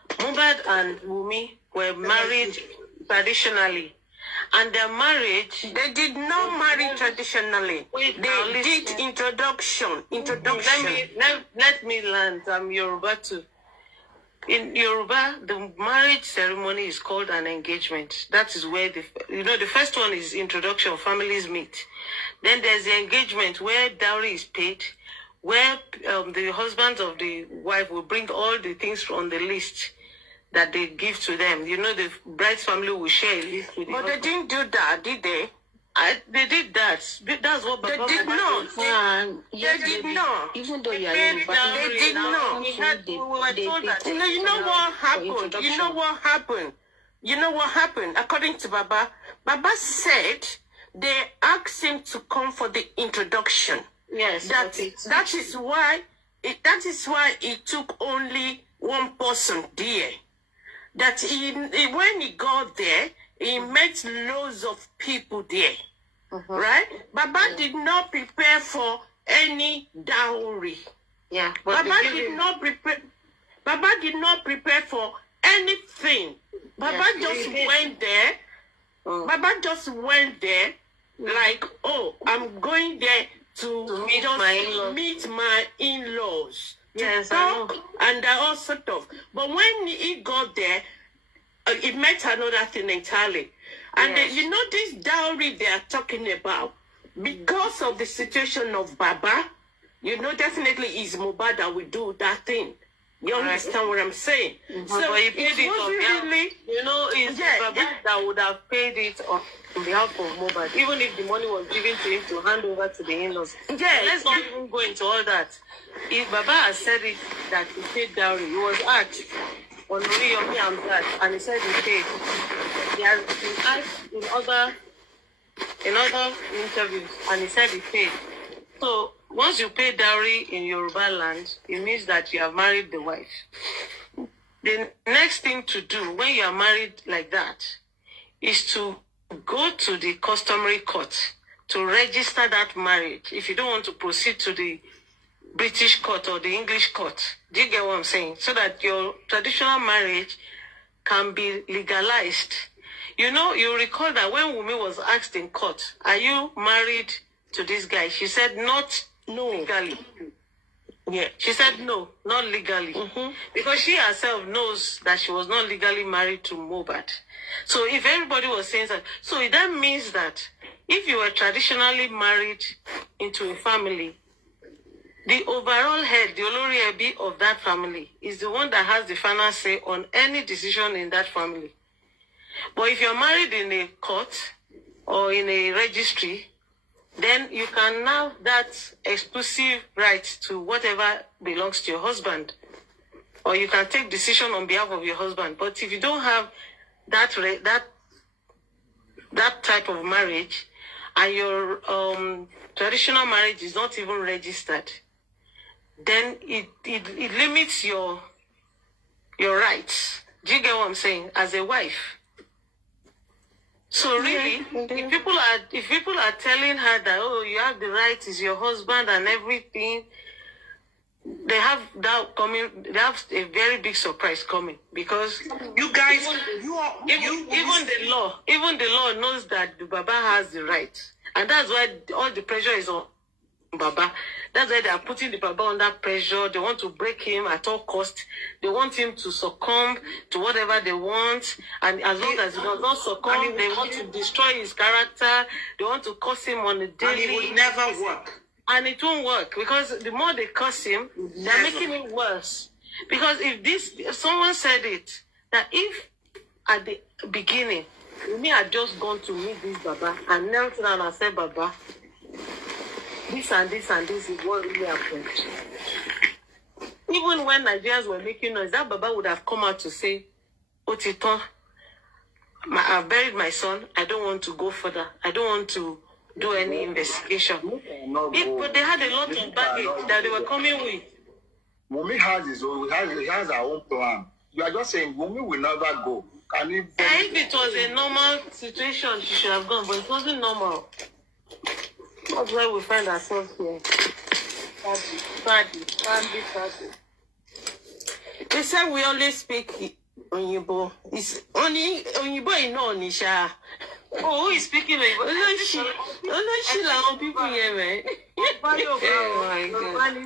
Mohbad and Wunmi were married traditionally. And their marriage, they did not marry traditionally. They did introduction. Let me land. I'm Yoruba too. In Yoruba, the marriage ceremony is called an engagement. That is where the first one is introduction, families meet. Then there's the engagement where dowry is paid, where the husband of the wife will bring all the things on the list that they give to them. The bride's family will share a list with them. But they didn't do that, did they? They did that. That's what they did not. They did not. Even though you are in, they did not. We were told that. You know what happened? You know what happened? According to Baba, Baba said they asked him to come for the introduction. Yes. That is why it took only one person there. That when he got there, he met loads of people there. Right? Baba did not prepare for any dowry. Yeah. Baba did not prepare for anything. Baba just went there. Baba just went there like, oh, I'm going there to meet my in-laws. Yes, talk and all sort of. But when he got there, he met another thing entirely. And yes. This dowry they are talking about, because of the situation of Baba, definitely is Mohbad that will do that thing. You understand what I'm saying? So but he paid it on really, it's Baba that would have paid it on behalf of Mohbad, even if the money was given to him to hand over to the in-laws. Yeah, let's not even go into all that. If Baba has said it that he paid dowry, he was asked on Yomi Amzat, and he said he paid. He has been asked in other interviews, and he said he paid. So once you pay dowry in Yoruba land, it means that you have married the wife. The next thing to do when you are married like that is to go to the customary court to register that marriage. If you don't want to proceed to the British court or the English court, do you get what I'm saying? So that your traditional marriage can be legalized. You recall that when Wunmi was asked in court, are you married to this guy? She said no legally. Yeah, she said no, not legally. Because she herself knows that she was not legally married to Mohbad. So if everybody was saying that, so that means that if you were traditionally married into a family, the overall head, the Olori Ebi of that family, is the one that has the final say on any decision in that family. But if you're married in a court or in a registry, then you can now have that exclusive right to whatever belongs to your husband. Or you can take decision on behalf of your husband. But if you don't have that type of marriage, and your traditional marriage is not even registered, then it limits your rights. Do you get what I'm saying? As a wife. So really, if people are telling her that, oh, you have the right, is your husband and everything, they have that coming. They have a very big surprise coming, because you guys, even the law knows that the Baba has the right, and that's why all the pressure is on Baba. That's why they are putting the Baba under pressure. They want to break him at all costs. They want him to succumb to whatever they want. And as long as he does not succumb, they want to destroy his character. They want to curse him on a daily. And it will never work. And it won't work because the more they curse him, they're making it worse. Because if someone said it, that if at the beginning, me had just gone to meet this Baba and knelt down and said, Baba, this and this and this is what really happened. Even when Nigerians were making noise, that Baba would have come out to say, Otito, I've buried my son. I don't want to go further. I don't want to do any investigation. But they had a lot of baggage that they were coming with. Wumi has his own, he has our own plan. You are just saying Wumi will never go. If it was a normal situation, she should have gone, but it wasn't normal. That's why we find ourselves here. Sadly. They said we always speak Onyibo. It's only Onyibo in Onisha. Oh, who is speaking Onyibo? Only like people here, man.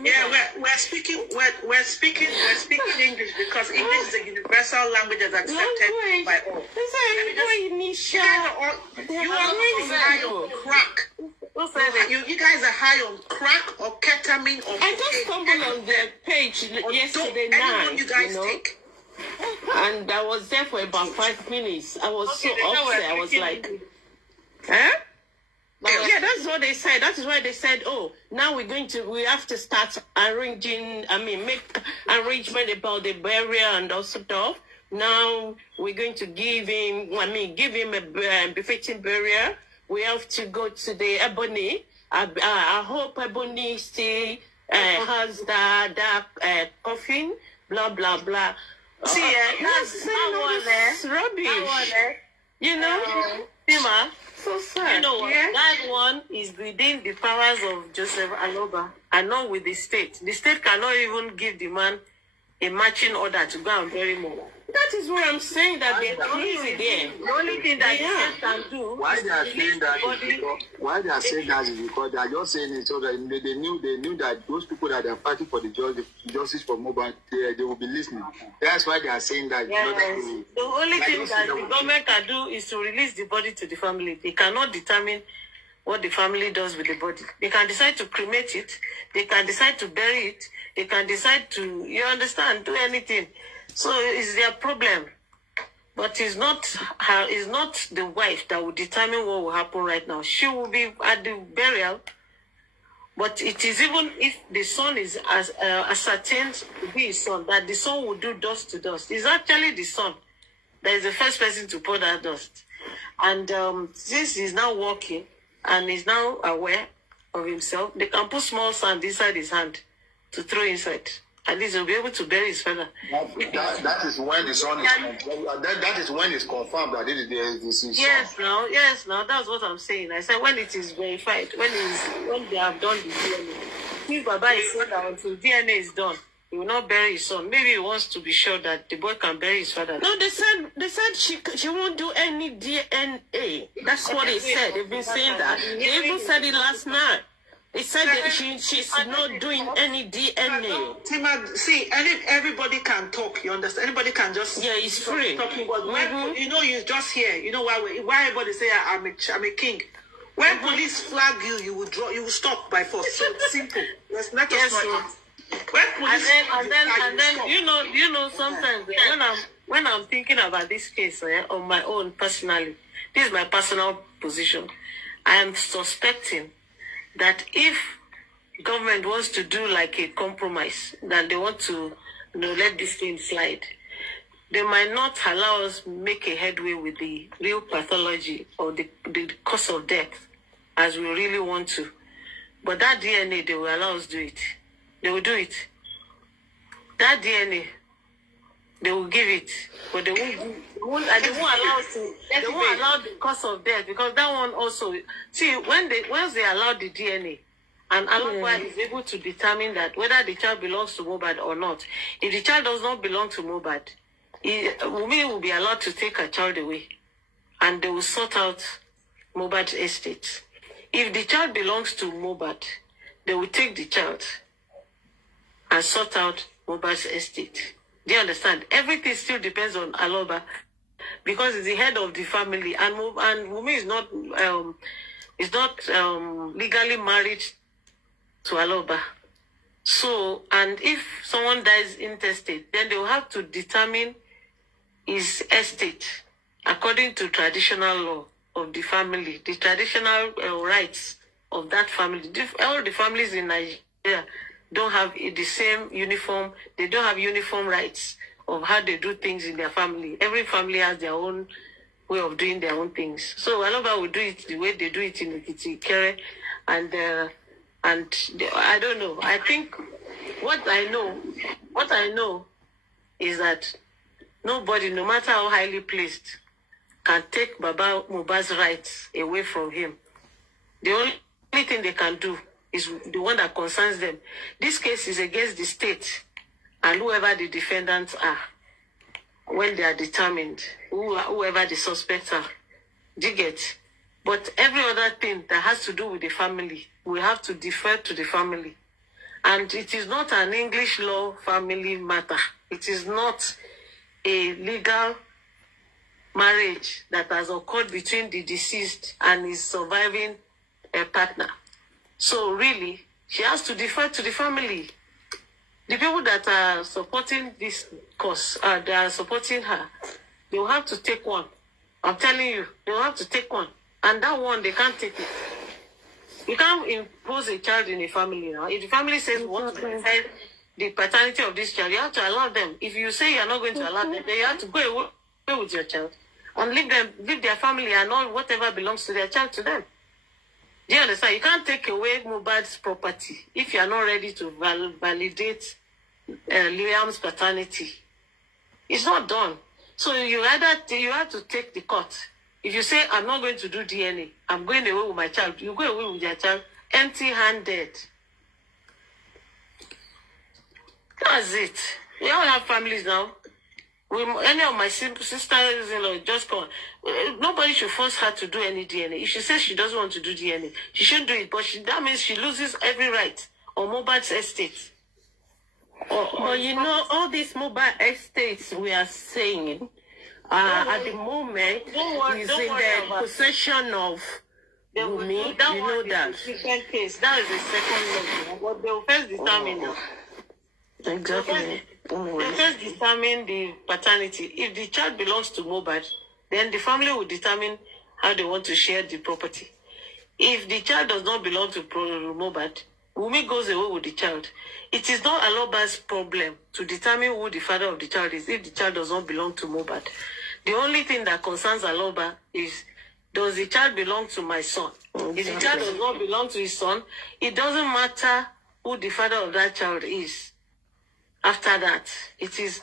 Yeah, we're speaking English because English is a universal language that's accepted by all. You are really high on crack. You guys are high on crack or ketamine or I just stumbled on the page yesterday night, you guys take. And I was there for about 5 minutes. I was so upset. I was like, huh? Yeah, that's what they said. That is why they said, oh, now we have to start arranging, make arrangement about the burial and all stuff. Now we're going to give him a befitting burial. We have to go to the Ebony. I hope Ebony still has that coffin, blah, blah, blah. See, that's rubbish. You know, Tima, so sad. You know what? Yeah. That one is within the powers of Joseph Aloba and not with the state. The state cannot even give the man a matching order to go and bury more. That is what I'm saying, that they're crazy there. The only thing that the state can do why they are saying that is because they are just saying it so that they knew that those people that are fighting for the justice for Mohbad, they will be listening. That's why they are saying that. Yes. The only thing that the government can do is to release the body to the family. They cannot determine what the family does with the body. They can decide to cremate it. They can decide to bury it. They can decide to, you understand, do anything. So it's their problem. But it's not the wife that will determine what will happen right now. She will be at the burial. But it is even if the son is ascertained to be his son, that the son will do dust to dust. It's actually the son that is the first person to pour that dust. And since he's now walking and is now aware of himself, they can put small sand inside his hand to throw inside. At least he'll be able to bury his father. That is when the son is that is when it's confirmed that it is his son. Yes, that's what I'm saying. I said when it is verified, when they have done the DNA. If Baba is saying that until DNA is done, he will not bury his son. Maybe he wants to be sure that the boy can bury his father. No, they said she won't do any DNA. That's what they said. They've been saying that. They even said it last night. They said that she's not doing any DNA. Tima, see, everybody can talk. You understand? Anybody can just it's free. Talking about you know, you just hear. You know why everybody say I'm a king. When police flag you, you will stop by force. So it's simple. Let's not just and then you know sometimes when I'm thinking about this case on my own personally, this is my personal position. I am suspecting that if government wants to do like a compromise, that they want to let this thing slide, they might not allow us make a headway with the real pathology or the cause of death as we really want to. But that DNA, they will allow us to do it. They will do it. That DNA, they will give it, but they won't allow us to. They won't allow the cause of death because that one also. See, once they allow the DNA, and Alaba is able to determine that whether the child belongs to Mohbad or not. If the child does not belong to Mohbad, Wunmi will be allowed to take her child away, and they will sort out Mohbad's estate. If the child belongs to Mohbad, they will take the child and sort out Mohbad's estate. Do you understand? Everything still depends on Aloba because he's the head of the family, and Wunmi is not legally married to Aloba. So, and if someone dies intestate, then they will have to determine his estate according to traditional law of the family, the traditional rights of that family. All the families in Nigeria don't have the same uniform. They don't have uniform rights of how they do things in their family. Every family has their own way of doing their own things. So Aloba will do it the way they do it in Ikiti-Ikere, and I don't know. I think what I know is that nobody, no matter how highly placed, can take Baba Mohbad's rights away from him. The only thing they can do is the one that concerns them. This case is against the state and whoever the defendants are when they are determined, whoever the suspects are. Do you get? But every other thing that has to do with the family, we have to defer to the family. And it is not an English law family matter. It is not a legal marriage that has occurred between the deceased and his surviving partner. So really, she has to defer to the family. The people that are supporting this cause, they are supporting her, they will have to take one. I'm telling you, they will have to take one. And that one, they can't take it. You can't impose a child in a family now. If the family says, want to decide the paternity of this child, you have to allow them. If you say you're not going to allow them, then you have to go away with your child and leave their family and all whatever belongs to their child to them. Do you understand? You can't take away Mohbad's property if you are not ready to validate Liam's paternity. It's not done. So you have to take the court. If you say, I'm not going to do DNA, I'm going away with my child, you go away with your child empty-handed. That's it. We all have families now. Any of my sisters, just come. Nobody should force her to do any DNA. If she says she doesn't want to do DNA, she shouldn't do it. But that means she loses every right on Mohbad's estate. But you know, all these Mohbad estates we are saying, at the moment, is in the possession of Wunmi. You know that. Different case. That is the second law. What they will first determine now. Exactly. They first determine the paternity. If the child belongs to Mohbad, then the family will determine how they want to share the property. If the child does not belong to Mohbad, Wunmi goes away with the child. It is not Aloba's problem to determine who the father of the child is if the child does not belong to Mohbad. The only thing that concerns Aloba is, does the child belong to my son? If the child does not belong to his son, it doesn't matter who the father of that child is. After that, it is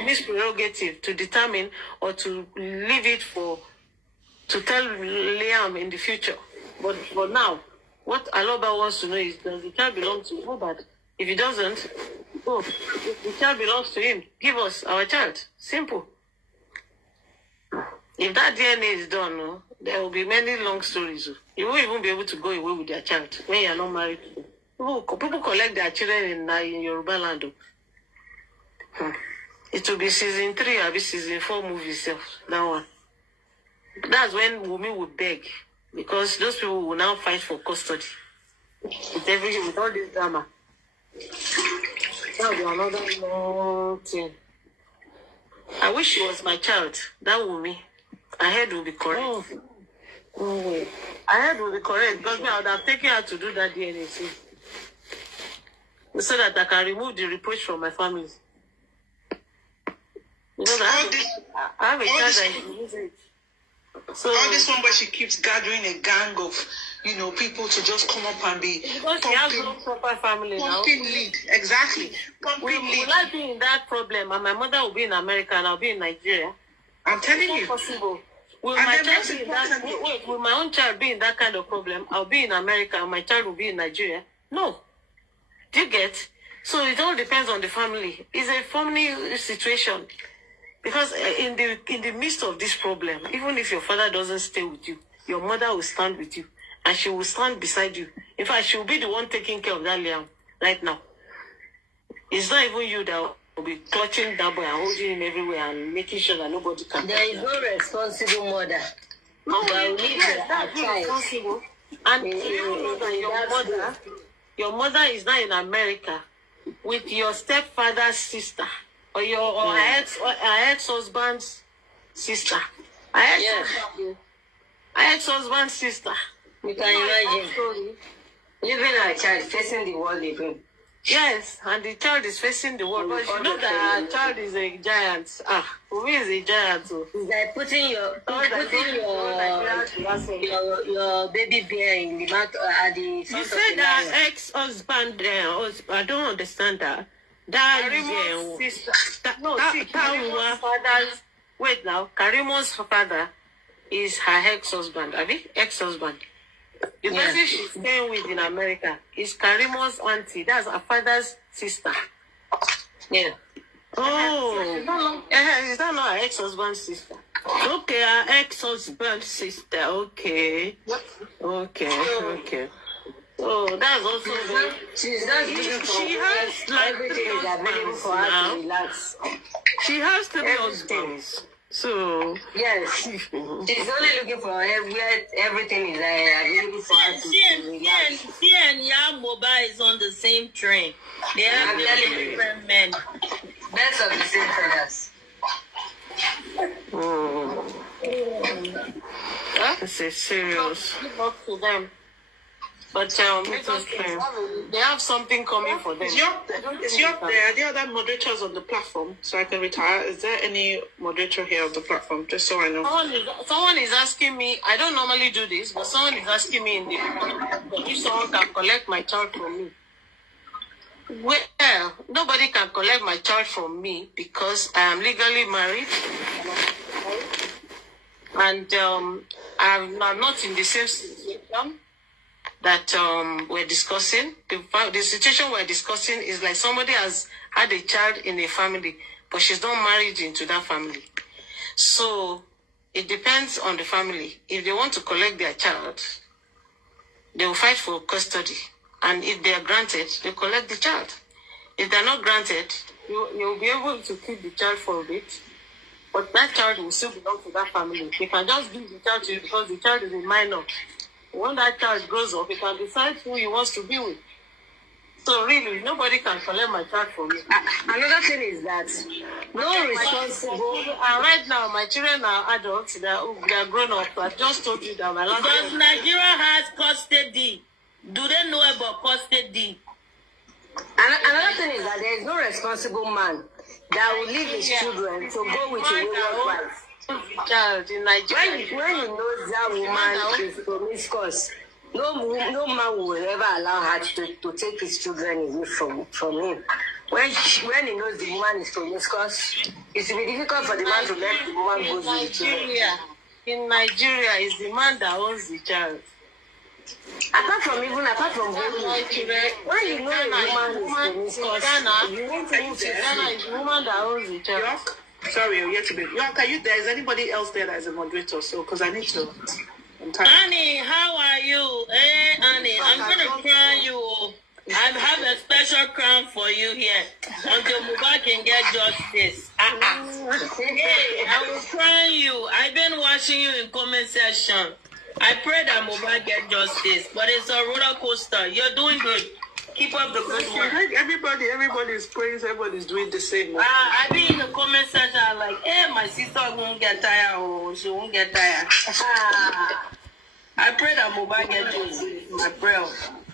his prerogative to determine or to leave it to tell Liam in the future. But for now, what Aloba wants to know is, does the child belong to Mohbad? If it doesn't, if the child belongs to him, give us our child. Simple. If that DNA is done, there will be many long stories. You won't even be able to go away with their child when you are not married to them. People collect their children in Yoruba land. It will be season 3 or be season 4 movie itself. That one. That's when Wunmi will beg, because those people will now fight for custody. With all this drama. That will be another long thing. I wish she was my child. That Wunmi. I heard will be correct. I heard will be correct because I would have taken her to do that DNA so that I can remove the reproach from my family. Because I have a child that uses it. So all this one where she keeps gathering a gang of, people to just come up and be because she has no proper family now. Pumping lead, exactly. Pumping lead. Will I be in that problem and my mother will be in America and I'll be in Nigeria? I'm telling you. It's not possible. Will my child be in that? Wait, will my own child be in that kind of problem? I'll be in America and my child will be in Nigeria? No. Do you get? So it all depends on the family. It's a family situation. Because in the midst of this problem, even if your father doesn't stay with you, your mother will stand with you and she will stand beside you In fact, she'll be the one taking care of that Liam right now. It's not even you that will be clutching that boy and holding him everywhere and making sure that nobody can. There is no responsible mother. No, that's responsible. And you know that your mother is not in America with your stepfather's sister or your her ex-husband's sister. Her ex-husband's sister. You can imagine. Living a child facing the world again. Yes, and the child is facing the world. But you know that our child is a giant. Who is a giant? It's like putting your baby bear in the mouth at the front. You said that ex-husband, I don't understand that. That is sister. No, Karimo's father's. Wait now, Karimo's father is her ex-husband. Ex-husband. The person she's staying with in America is Karimo's auntie. That's her father's sister. Yeah. Oh. Is that not her ex-husband's sister? Okay, her ex-husband's sister. Okay. Yep. Okay. So that's also she has like everything is available for her to relax. She has 3 husbands. So yes, she's only looking for where everything is available for her to relax. She and Mohbad is on the same train. They are really different men. Best of the same feathers. This is serious. Up to them. But they have something coming for them. Is there the other moderators on the platform so I can retire? Is there any moderator here on the platform? Just so I know. Someone is asking me, I don't normally do this, but someone is asking me in the if someone can collect my child from me. Well, nobody can collect my child from me because I am legally married. And I'm not in the same situation that we're discussing. The situation we're discussing is like somebody has had a child in a family, but she's not married into that family. So it depends on the family. If they want to collect their child, they will fight for custody. And if they are granted, they collect the child. If they're not granted, you'll be able to keep the child for a bit. But that child will still belong to that family. They can just give the child to you because the child is a minor. When that child grows up, he can decide who he wants to be with. So really, nobody can collect my child from me. Another thing is that no responsible. And right now, my children are adults. They are grown up. I just told you that my last. Because Nigeria has custody. Do they know about custody? Another thing is that there is no responsible man that will leave his children to go with a wayward wife. Child in Nigeria. When he knows that woman is promiscuous, no man will ever allow her to take his children away from him. When he knows the woman is promiscuous, it will be difficult for the man to let the woman go with the children. In Nigeria, it's the man that owns the child. Apart from when you know a woman is promiscuous, Ghana is the woman that owns the child. Sorry, you're yet to be. Is anybody else there that is a moderator? So, because I need to. Annie, how are you? Hey, Annie, I'm going to crown you. I have a special crown for you here until Mohbad can get justice. Hey, I will crown you. I've been watching you in comment section. I pray that Mohbad get justice, but it's a roller coaster. You're doing good. Keep up the good work. Everybody is praying. Everybody's doing the same. I be in the comment section like, hey, my sister won't get tired or she won't get tired. I pray that Mohbad get justice. My prayer.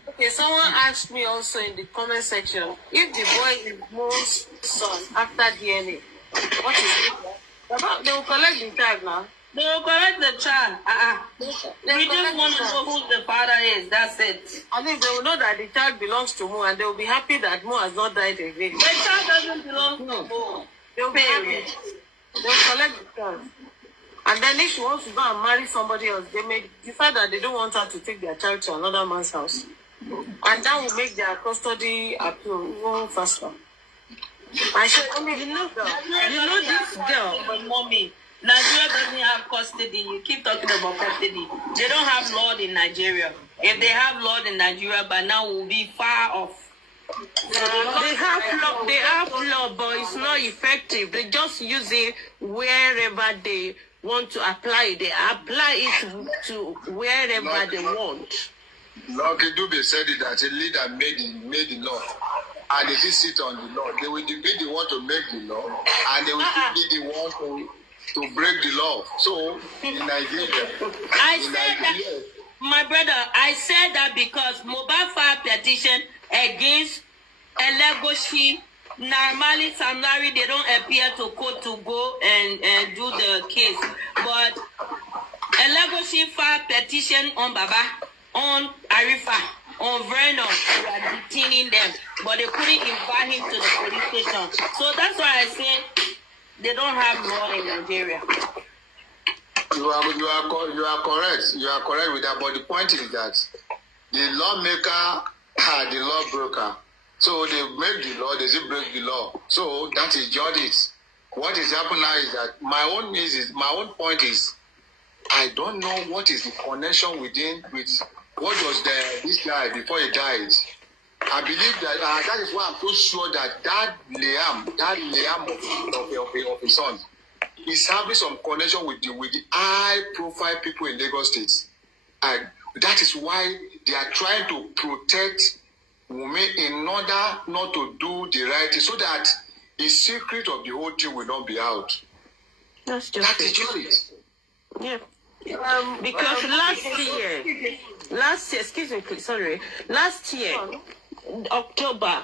Okay, someone asked me also in the comment section, if the boy is Mo's son after DNA, what is it? They will collect the child now. They will collect the child. We just want to know who the father is. That's it. I think they will know that the child belongs to Mo, and they will be happy that Mo has not died again. The child doesn't belong to Mo. They will be happy. They will collect the child. And then if she wants to go and marry somebody else, they may decide that they don't want her to take their child to another man's house. And that will make their custody appeal even faster. And she only, you know this girl. But mommy, Nigeria doesn't have custody. You keep talking about custody. They don't have law in Nigeria. If they have law in Nigeria, by now we'll be far off. They have law, but it's not effective. They just use it wherever they want to apply it. They apply it to wherever they want. Lucky Dube said it that a leader made the law, and they did sit on the law. They will be the one to make the law, and they will be the one to break the law. So in Nigeria, my brother, I said that because Mohbad filed petition against Elegoshi. Normally, Samari, they don't appear to court to go and do the case. But Elegoshi filed petition on Baba, on Arifa, on Vernon. We are detaining them. But they couldn't invite him to the police station. So that's why I say they don't have law in Nigeria. You are correct. You are correct with that. But the point is that the lawmaker are the lawbreaker. So they make the law, they still break the law. So that is just it. What is happening now is that my own point is, I don't know what is the connection with what was this guy before he died. I believe that that is why I'm so sure that Liam of his son is having some connection with the high-profile people in Lagos State. And that is why they are trying to protect Wunmi in order not to do the right thing, so that the secret of the whole thing will not be out. That's just it. Yeah. Because last year, October,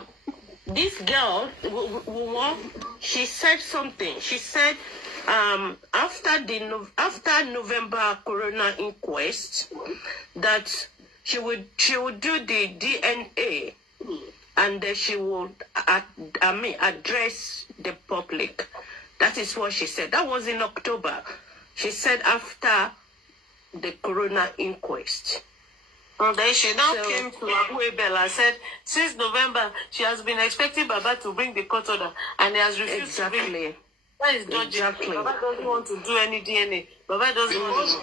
this girl, she said something. She said, after November Corona inquest, that she would do the DNA, and then she would address the public. That is what she said. That was in October. She said after the Corona inquest. And then she now came to Abu Ebel and said, since November, she has been expecting Baba to bring the court order, and he has refused to bring it. That is dodgy. Exactly. Baba doesn't want to do any DNA. Baba doesn't want to.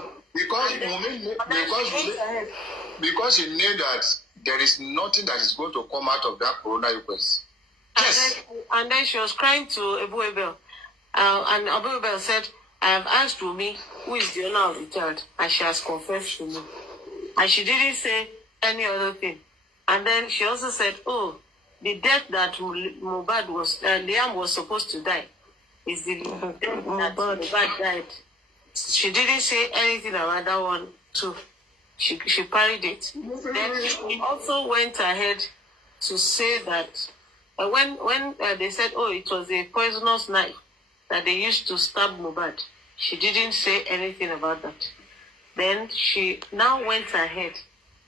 Because he knew that there is nothing that is going to come out of that Corona inquest. Yes. And then she was crying to Abu Ebel. And Abu Ebel said, I have asked Wunmi, who is the owner of the child, and she has confessed to me. And she didn't say any other thing. And then she also said, oh, the death that Liam was supposed to die is the death that Mohbad died. She didn't say anything about that one too. She parried it. Then she also went ahead to say that when they said, oh, it was a poisonous knife that they used to stab Mohbad, she didn't say anything about that. Then she now went ahead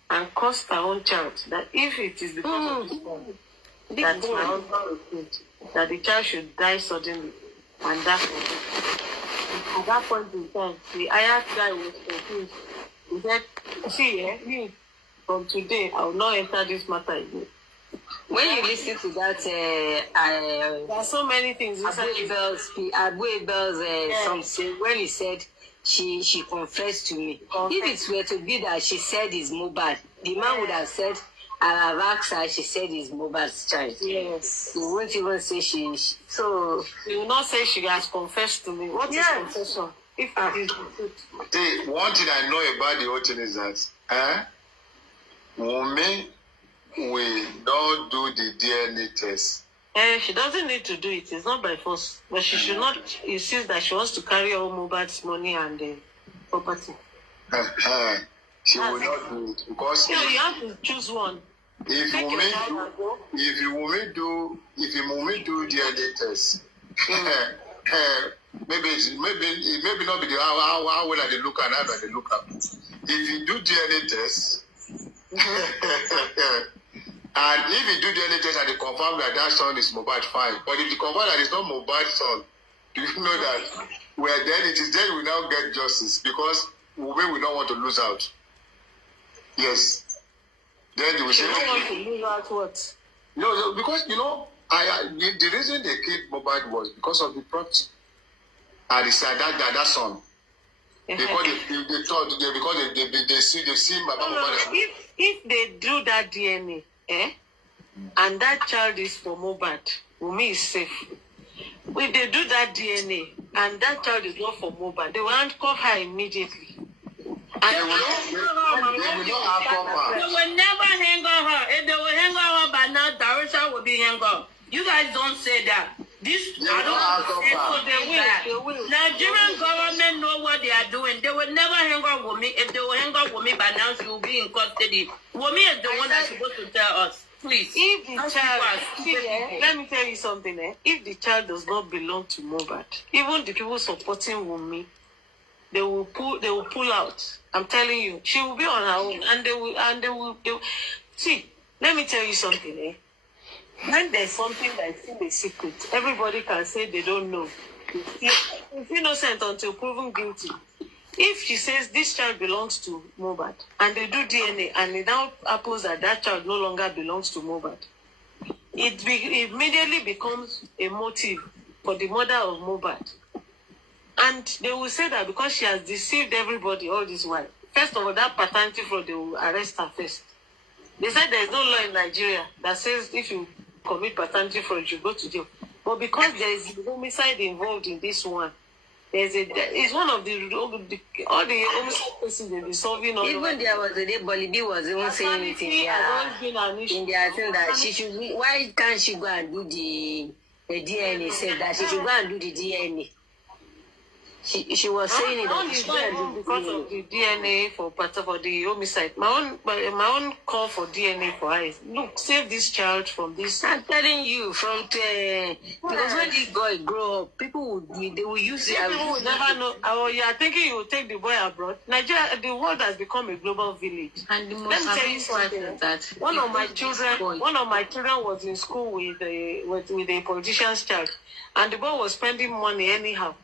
and cursed her own child that if it is because of this one, that my husband was killed, that the child should die suddenly, and that at that point in time, the hired guy was confused. He said, see, me, from today, I will not enter this matter again. When you listen to that, there are so many things. Abu Ebel's something, when he said, she confessed to me. If it were to be that she said it's Mohbad, the man would have said, I have asked her, she said it's Mohbad's child. Yes. He won't even say so. He will not say she has confessed to me. What is confession? If it is the truth. See, one thing I know about the whole thing is that, Wunmi will not do the DNA test. She doesn't need to do it. It's not by force. But she should not insist that she wants to carry all Mohbad's money and property. She will not do it because you have to choose one. If Wunmi do DNA test, maybe not be the how well they look and how they look up. If you do DNA test, and if you do DNA test and they confirm that son is Mohbad, fine. But if you confirm that it's not Mohbad's son, do you know that then it is then we now get justice because Wunmi will not want to lose out. Yes. Then they will say, don't want to lose out what? No, because the reason they killed Mohbad was because of the property. and that son. Because they thought because they see Baba Mohbad. If they do that DNA, and that child is for Mohbad, Wunmi is safe. If they do that DNA and that child is not for Mohbad, they will handcuff her immediately. They will never hang on her. If they will hang on her by now, Darusha will be hung up. You guys don't say that. This I don't say so. Nigerian government know what they are doing. They will never hang on with me. If they will hang on with me by now, she will be in custody. Wunmi is the one that's supposed to tell us. Please. If the child, let me tell you something. If the child does not belong to Mohbad, even the people supporting Wunmi, they will pull out. I'm telling you, she will be on her own, and they will. See, let me tell you something. When there's something that's in a secret, everybody can say they don't know. It's innocent until proven guilty. If she says this child belongs to Mohbad and they do DNA and it now happens that that child no longer belongs to Mohbad, it immediately becomes a motive for the mother of Mohbad. And they will say that because she has deceived everybody all this while. First of all, that paternity fraud, they will arrest her first. They said there is no law in Nigeria that says if you commit paternity fraud, you go to jail. But because there is homicide involved in this one, it's one of all the homicide cases they've been solving. Even there was a day Bolibi was even saying it in their thing that she should. Why can't she go and do the DNA? Said that she should go and do the DNA. She was saying it that because of the DNA for the homicide. My own call for DNA for her is look, save this child from this. I'm telling you, because when this boy grow up, people will use it. People will never know. Oh, you are thinking you will take the boy abroad? Nigeria, the world has become a global village. And the most let me tell you something. That one of my children was in school with a politician's child, and the boy was spending money anyhow.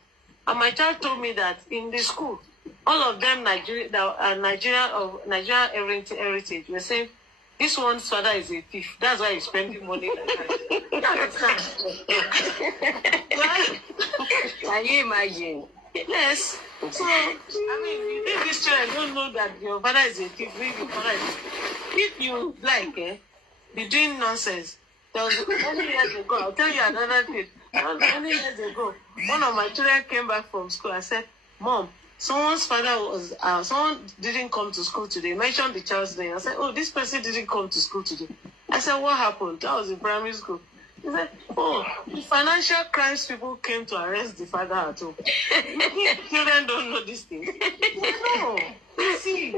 And my child told me that in the school, all of them Nigerian heritage were saying, this one's father is a thief. That's why he's spending money like that. Can you imagine? Yes. So, I mean, if these children don't know that your father is a thief, if you be doing nonsense, there was many years ago, I'll tell you another thing. Many years ago, one of my children came back from school. I said, Mom, someone's father was, someone didn't come to school today. Mentioned the child's name. I said, oh, this person didn't come to school today. I said, what happened? That was in primary school. He said, oh, the financial crimes people came to arrest the father at home. Children don't know this thing. They know. See,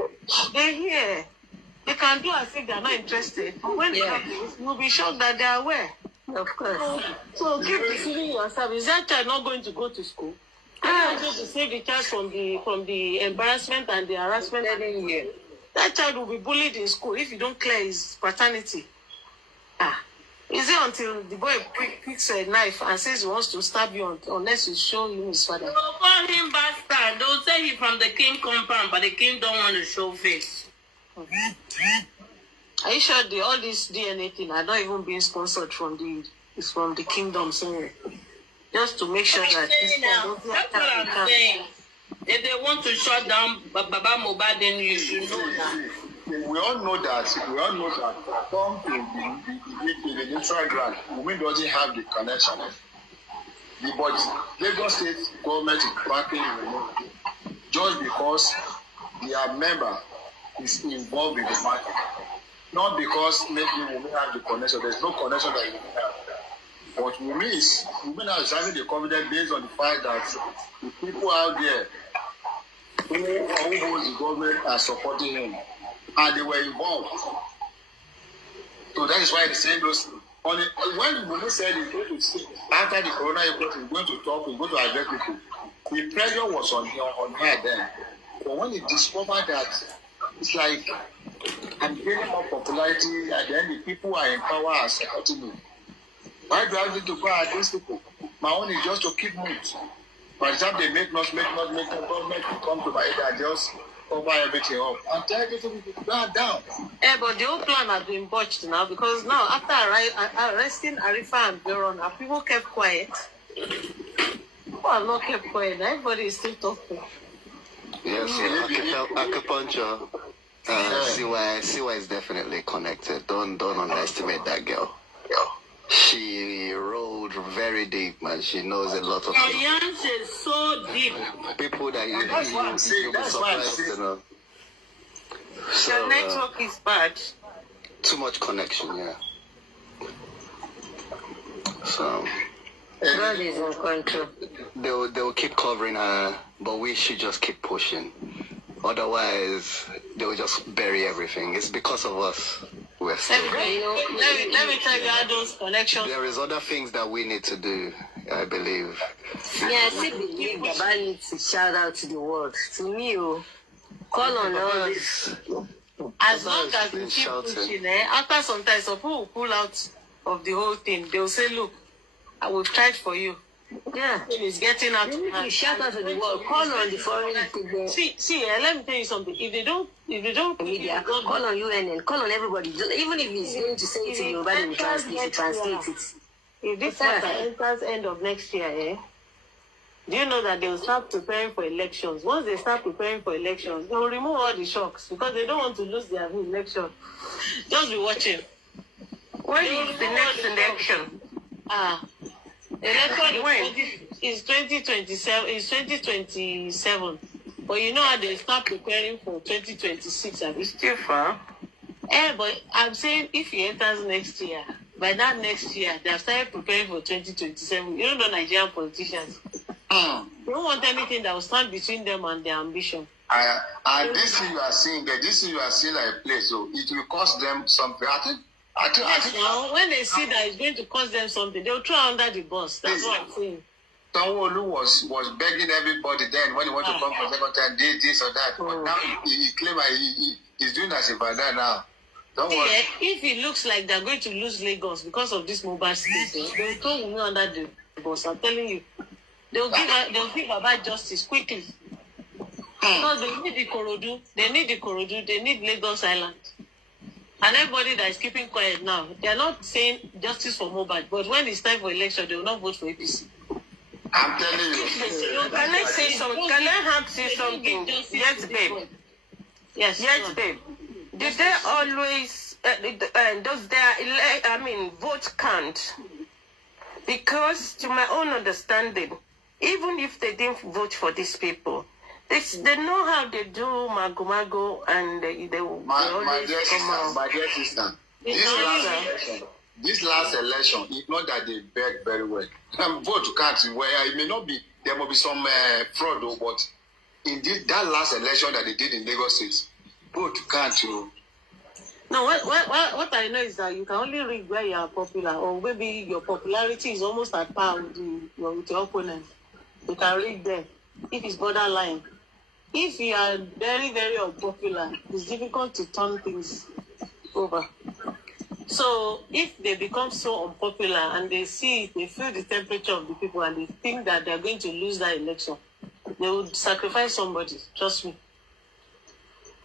they're here. They can do as if they're not interested. But when it happens, you'll be shocked that they're aware. Of course. So keep deceiving yourself. Is that child not going to go to school? I want to save the child from the embarrassment and the harassment. That child will be bullied in school if you don't clear his paternity. Is it until the boy picks a knife and says he wants to stab you unless you show him his father? They'll call him bastard. They'll say he's from the king compound, but the king don't want to show face. Are you sure all this DNA thing are not even being sponsored from the kingdom? So just to make sure that that's what I'm saying. If they want to shut down Baba Mohbad, then you should know that. We all know that. Come to the neutral ground, we doesn't have the connection. But Lagos State government is backing just because their member is involved in the market. Not because maybe we have the connection. There's no connection that we have. But women are having the confidence based on the fact that the people out there who hold the government are supporting him. And they were involved. So that is why they say those. When women said he's going to see, after the corona he's going to talk, he's going to address people, the pressure was on her then. But when he discovered that, it's like, I'm getting more popularity, and then the people are in power are supporting me. Why do I need to go against people? My own is just to keep moves. By the time they make the government come to my head and just cover everything up and tell everything to go down. But the whole plan has been botched now because now after arresting Arifa and Veron, people kept quiet. People are not kept quiet. Everybody is still talking. Yes, acupuncture. CY is definitely connected. Don't underestimate that girl. She rolled very deep, man. She knows a lot of things. Alliance is so deep. People that you'll be surprised to know. So, the network is bad. Too much connection, yeah. So God is in control. they'll keep covering her, but we should just keep pushing. Otherwise, they'll just bury everything. It's because of us. We're still. Let me tell you how those connections. There is other things that we need to do, I believe. Yeah, I still believe Baba needs to shout out to the world. To me, call on all this. As long as we keep pushing, after some time, some people will pull out of the whole thing. They'll say, look, I will try for you. Yeah. It's getting out of hand. Shout out to the world. Call on the foreign people. See, let me tell you something. If they don't media, call on UNN, call on everybody. Even if he's going to say it in Yoruba, they will translate it. If this matter enters end of next year, do you know that they will start preparing for elections? Once they start preparing for elections, they will remove all the shocks because they don't want to lose their election. Just be watching. When is the next election? Election is 2027. It's 2027. But you know how they start preparing for 2026. It's still far. But I'm saying if he enters next year, by that next year, they have started preparing for 2027. You don't know Nigerian politicians. They don't want anything that will stand between them and their ambition. And this thing you are seeing there, this thing you are seeing like a place, so it will cost them something. I think now, when they see that it's going to cost them something, they'll throw under the bus. That's what I'm saying. Sanwo-Olu was begging everybody then when he wanted to come for second time, this or that. But now he claims he's doing as a bad now. Don't worry. If it looks like they're going to lose Lagos because of this mobile state, they'll throw me under the bus. I'm telling you. They'll give about justice quickly. Because they need the Korodu, they need Lagos Island. And everybody that is keeping quiet now, they are not saying justice for Mohbad, but when it's time for election, they will not vote for APC. I'm telling you. Can I say something? Can I ask you something? Yes, babe. Yes, babe. Did they always, does their, vote count? Because to my own understanding, even if they didn't vote for these people, they know how they do mago and they my dear sister, this last election, it's not that they begged very well. Vote count where it may not be, there will be some fraud, but in that last election that they did in Lagos State, vote count. No, what I know is that you can only read where you are popular, or maybe your popularity is almost at par with your opponent. You can read there if it's borderline. If you are very, very unpopular, it's difficult to turn things over. So if they become so unpopular and they feel the temperature of the people and they think that they're going to lose that election, they would sacrifice somebody, trust me.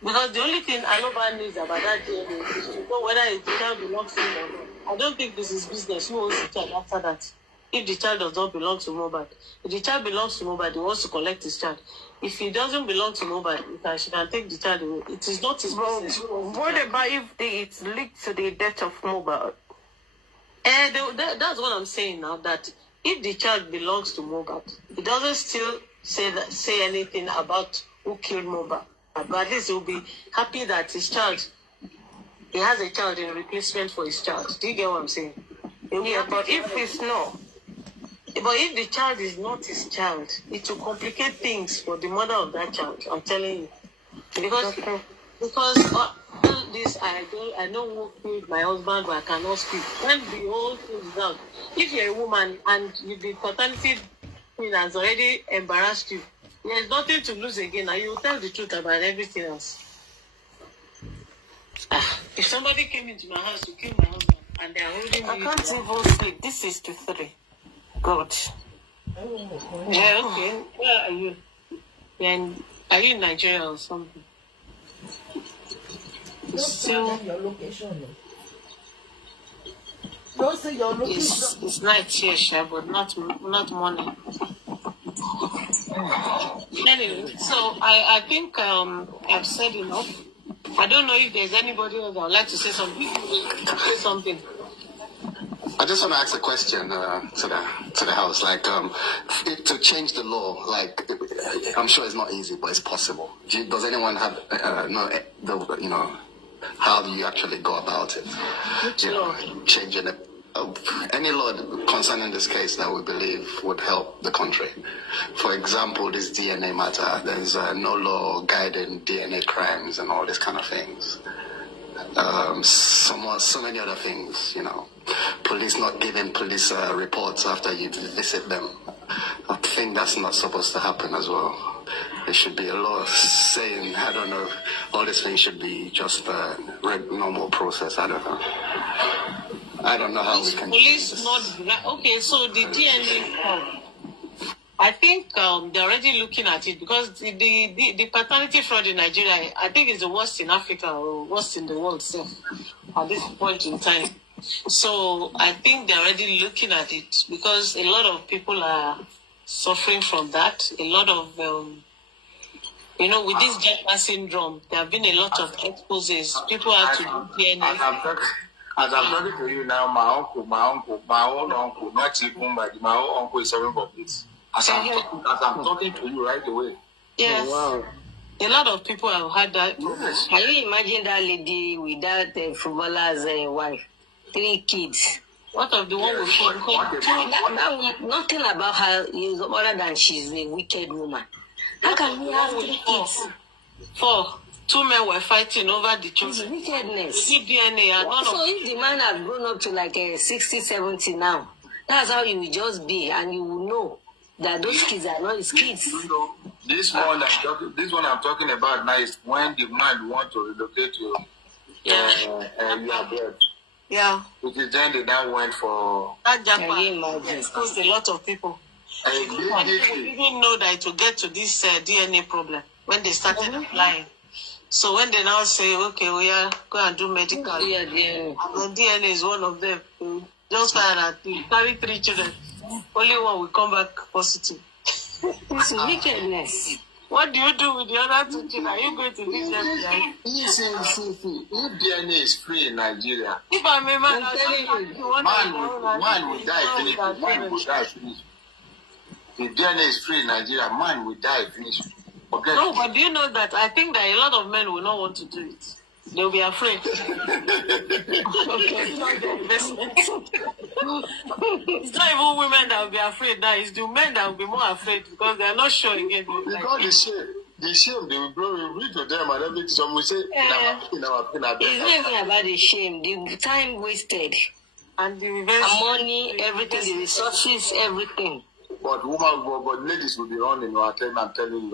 Because the only thing Aloba needs about that DNA is to know whether the child belongs to him or not. I don't think this is business. Who owns the child after that? If the child does not belong to Mohbad. If the child belongs to Mohbad, he wants to collect his child. If he doesn't belong to Mohbad, she can take the child away. It is not his business. What about if it's linked to the death of Mohbad? That's what I'm saying now, that if the child belongs to Mohbad, it doesn't still say anything about who killed Mohbad. But at least he'll be happy that he has a child in replacement for his child. Do you get what I'm saying? Yeah, but if it's not. But if the child is not his child, it will complicate things for the mother of that child. I'm telling you, because all this I know who killed my husband, but I cannot speak. When the whole thing is out, if you're a woman and the paternity thing has already embarrassed you, there's nothing to lose again, and you will tell the truth about everything else. If somebody came into my house to kill my husband and they are holding me, I can't even sleep. This is to 3. God. Yeah, okay. Where are you? Are you in Nigeria or something? Don't say your location. Don't say your location. It's night here, but not morning. Anyway, so I think I've said enough. I don't know if there's anybody else that would like to say something. I just want to ask a question to the house. Like, to change the law, like, I'm sure it's not easy, but it's possible. Does anyone have how do you actually go about it? Changing it. Any law concerning this case that we believe would help the country. For example, this DNA matter. There's no law guiding DNA crimes and all these kind of things. So many other things, Police not giving police reports after you visit them. I think that's not supposed to happen as well. There should be a law saying, I don't know, all these things should be just a normal process. I don't know. I don't know how we can. Police not okay. So the DNA. I think they're already looking at it because the paternity fraud in Nigeria, I think, is the worst in Africa or worst in the world. So at this point in time, so I think they're already looking at it because a lot of people are suffering from that. A lot of with this Japan syndrome, there have been a lot of exposes. People have to do DNA. As I'm talking to you now, my own uncle, not even my own uncle is suffering from this. As I'm talking to you right away. Yes. Oh, wow. A lot of people have had that. Yes. Can you imagine that lady with that footballer's wife? 3 kids. What of the one with 4? Nothing about her is other than she's a wicked woman. How can we have 3 kids? 4. 2 men were fighting over the children. It's wickedness. DNA. So if the man has grown up to like 60, 70 now, that's how you will just be, and you will know that those kids are not his kids. This one I'm talking about now is when the man wants to relocate to Yeah. It is then they now went for that Japan. Exposed a lot of people. People didn't know that it would get to this DNA problem when they started applying. So when they now say, okay, we are going to do medical, DNA. And the DNA is one of them. Just find that you carry 3 children, only one will come back positive. It's wickedness. What do you do with the other 2 children? Are you going to leave them behind? If DNA is free in Nigeria, if I'm a man, man will die finish. Man will die finish. If DNA is free in Nigeria, man will die finish. Okay. No, but do you know that I think that a lot of men will not want to do it. They'll be afraid. It's not the investment. It's not even women that will be afraid now. It's the men that will be more afraid because they are not sure again. Because the shame they will read to them and everything. Some will say, it's not even about the shame. The time wasted. And the money, everything, the resources, everything. But ladies will be running. I'm telling you.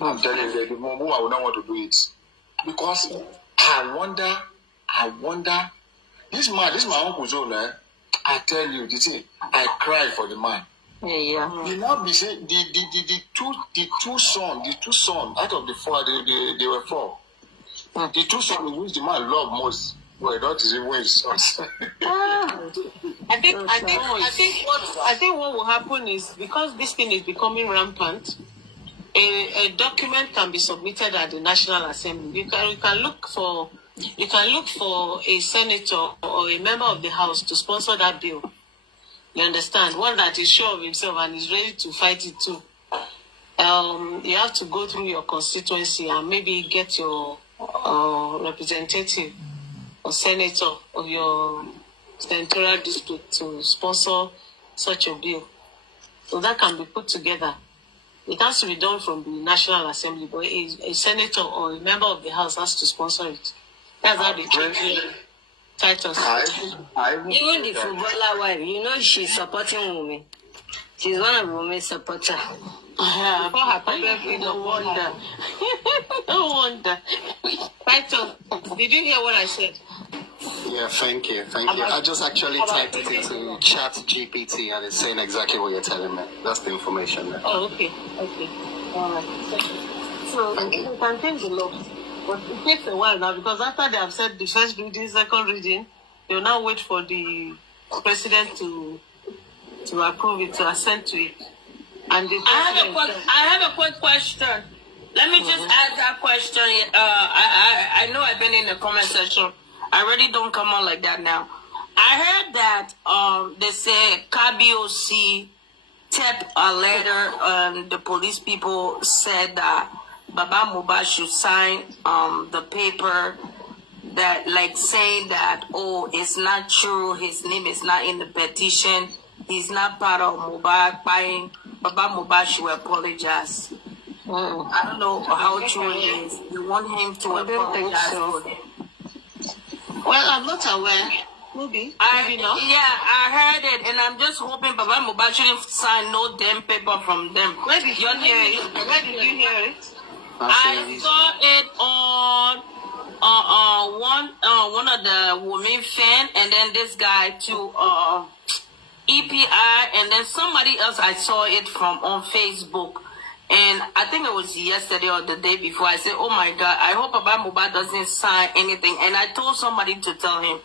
The woman will not want to do it. Because I wonder, this man, my uncle's own, I tell you, I cry for the man. Yeah. You now be saying the two sons out of the 4, they were 4. The 2 sons which the man loved most. Well, that is even his sons. I think what will happen is because this thing is becoming rampant, a document can be submitted at the National Assembly. You can look for a senator or a member of the House to sponsor that bill. You understand? One that is sure of himself and is ready to fight it too. You have to go through your constituency and maybe get your representative or senator of your senatorial district to sponsor such a bill. So that can be put together. It has to be done from the National Assembly, but a senator or a member of the House has to sponsor it. That's how they treat titles. Even the footballer wife, she's supporting women. She's one of women's supporters. Yeah, for her problem, no wonder. No wonder. Title, did you hear what I said? Yeah, thank you. I just actually typed it into Chat GPT and it's saying exactly what you're telling me. That's the information there. Oh, okay. All right. So you can change the law. But it takes a while now because after they have said the first reading, second reading, they'll now wait for the president to to approve it, to assent to it. And I have a quick question. Let me just ask that question. I know I've been in the comment section. I really don't come on like that now. I heard that they say KBOC tapped a letter and the police people said that Baba Mohbad should sign the paper that like saying that, oh, it's not true, his name is not in the petition, he's not part of Mohbad buying, Baba Mohbad should apologize. I don't know how true it is. You want him to apologize for it. Well, I'm not aware. Maybe not. Yeah, I heard it, and I'm just hoping Baba Mohbad shouldn't sign no damn paper from them. Where did you hear it? Where did you hear it? I saw it on one of the women fan, and then this guy too, EPI, and then somebody else I saw it from on Facebook. And I think it was yesterday or the day before. I said, oh my God, I hope Baba Mohbad doesn't sign anything. And I told somebody to tell him,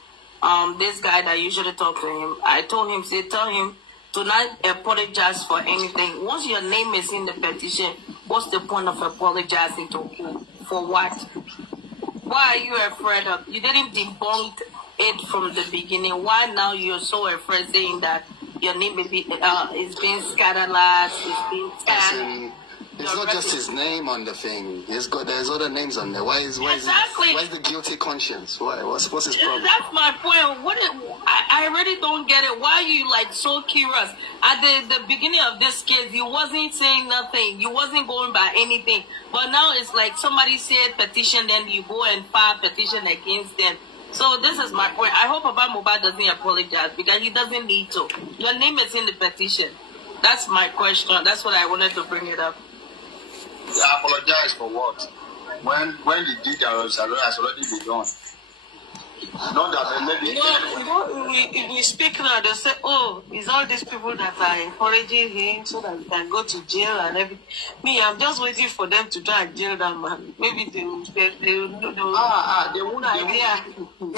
this guy that usually talk to him, I told him, tell him to not apologize for anything. Once your name is in the petition, what's the point of apologizing to who? For what? Why are you afraid of? You didn't debunk it from the beginning. Why now you're so afraid saying that your name is being scandalized, is being tagged? It's not just his name on the thing. There's other names on there. Why is the guilty conscience? What's his problem? That's my point. I really don't get it. Why are you like so curious? At the beginning of this case, you wasn't saying nothing. You wasn't going by anything. But now it's like somebody said petition, then you go and file petition against them. So this is my point. I hope Baba Mohbad doesn't apologize because he doesn't need to. Your name is in the petition. That's my question. That's what I wanted to bring it up. I apologize for what? When the deed has already been done. Not that maybe. If we speak now, they say, oh, it's all these people that are encouraging him so that he can go to jail and everything. Me, I'm just waiting for them to try and jail that man. Maybe they won't idea. They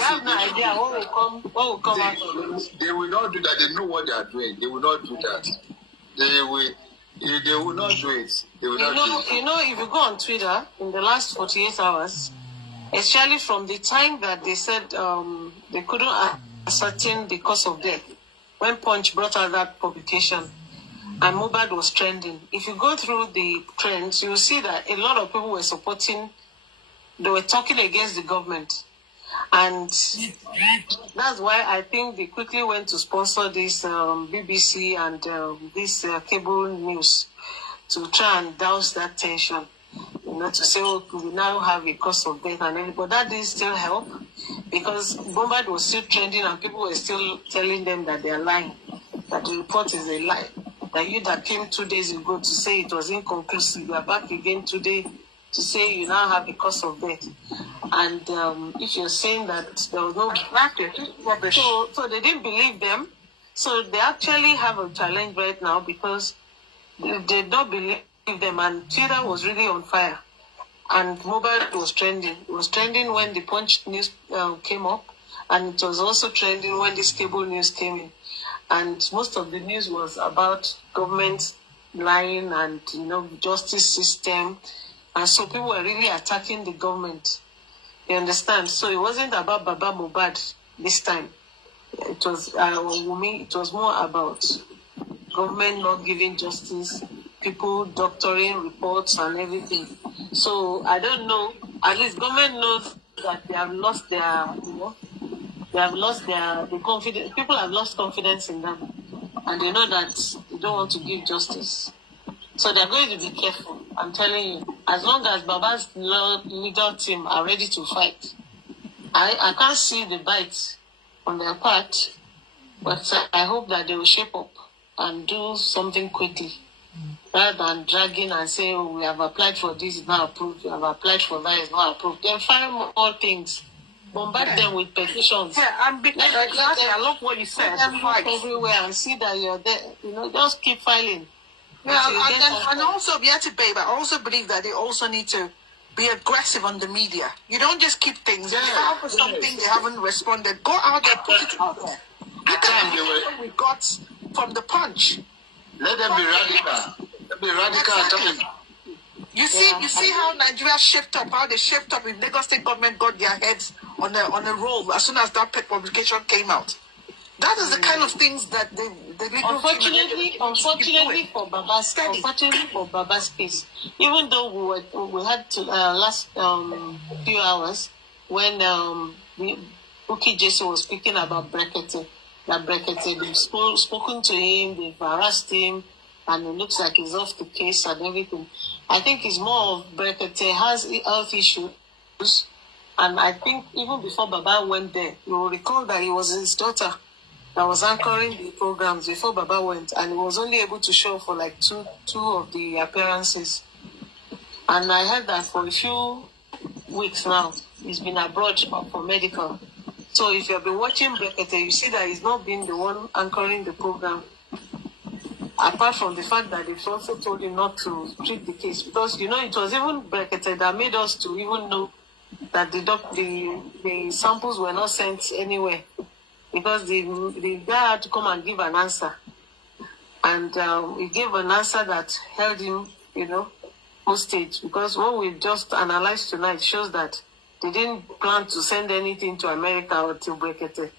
have no idea what will come out of this. They will not do that. They know what they are doing. They will not do that. They will not do it. They will not do it. You know, if you go on Twitter in the last 48 hours, especially from the time that they said they couldn't ascertain the cause of death, when Punch brought out that publication, and Mohbad was trending. If you go through the trends, you will see that a lot of people were they were talking against the government. And that's why I think they quickly went to sponsor this BBC and this cable news to try and douse that tension. You know, to say, oh, we now have a cause of death and everything. But that didn't still help because Mohbad was still trending and people were still telling them that they are lying, that the report is a lie. That you that came 2 days ago to say it was inconclusive, you are back again today to say you now have a cause of death. And if you're saying that there was no rubbish, so they didn't believe them. So they actually have a challenge right now because they don't believe them, and Twitter was really on fire. And Mohbad was trending. It was trending when the Punch news came up, and it was also trending when this cable news came in. And most of the news was about government lying and, you know, justice system. And so people were really attacking the government. You understand? So it wasn't about Baba Mohbad this time. It was it was more about government not giving justice, people doctoring reports and everything. So I don't know. At least government knows that they have lost their, you know, they have lost their confidence. People have lost confidence in them, and they know that they don't want to give justice. So they're going to be careful. I'm telling you, as long as Baba's legal team are ready to fight, I can't see the bite on their part, but I hope that they will shape up and do something quickly, rather than dragging and saying, oh, we have applied for this, it's not approved, we have applied for that, it's not approved. Then find more things. Bombard them with petitions. Yeah, exactly. I love what you said. Everywhere and see that you're there. You know, just keep filing. Yeah, and also, babe, I also believe that they also need to be aggressive on the media. You don't just keep things. If you have something they haven't responded, go out there, put it out there. We got from the Punch. Let them be radical. Let them be radical. Exactly. You see how Nigeria shaped up, how they shaped up. If Lagos State government got their heads on a roll as soon as that publication came out. That is the kind of things that the unfortunately for Baba's case, even though we had to last few hours when Uki Jesse was speaking about Brekete, they've spoken to him, they've harassed him, and it looks like he's off the case and everything. I think it's more of Brekete has health issues, and I think even before Baba went there, you will recall that it was his daughter that was anchoring the programs before Baba went, and he was only able to show for like two of the appearances. And I heard that for a few weeks now, he's been abroad for medical. So if you've been watching Brekete, you see that he's not been the one anchoring the program. Apart from the fact that they've also told him not to treat the case, because it was even Brekete that made us to even know that the samples were not sent anywhere. Because the guy had to come and give an answer. And he gave an answer that held him, hostage. Because what we just analyzed tonight shows that they didn't plan to send anything to America or to Brekete.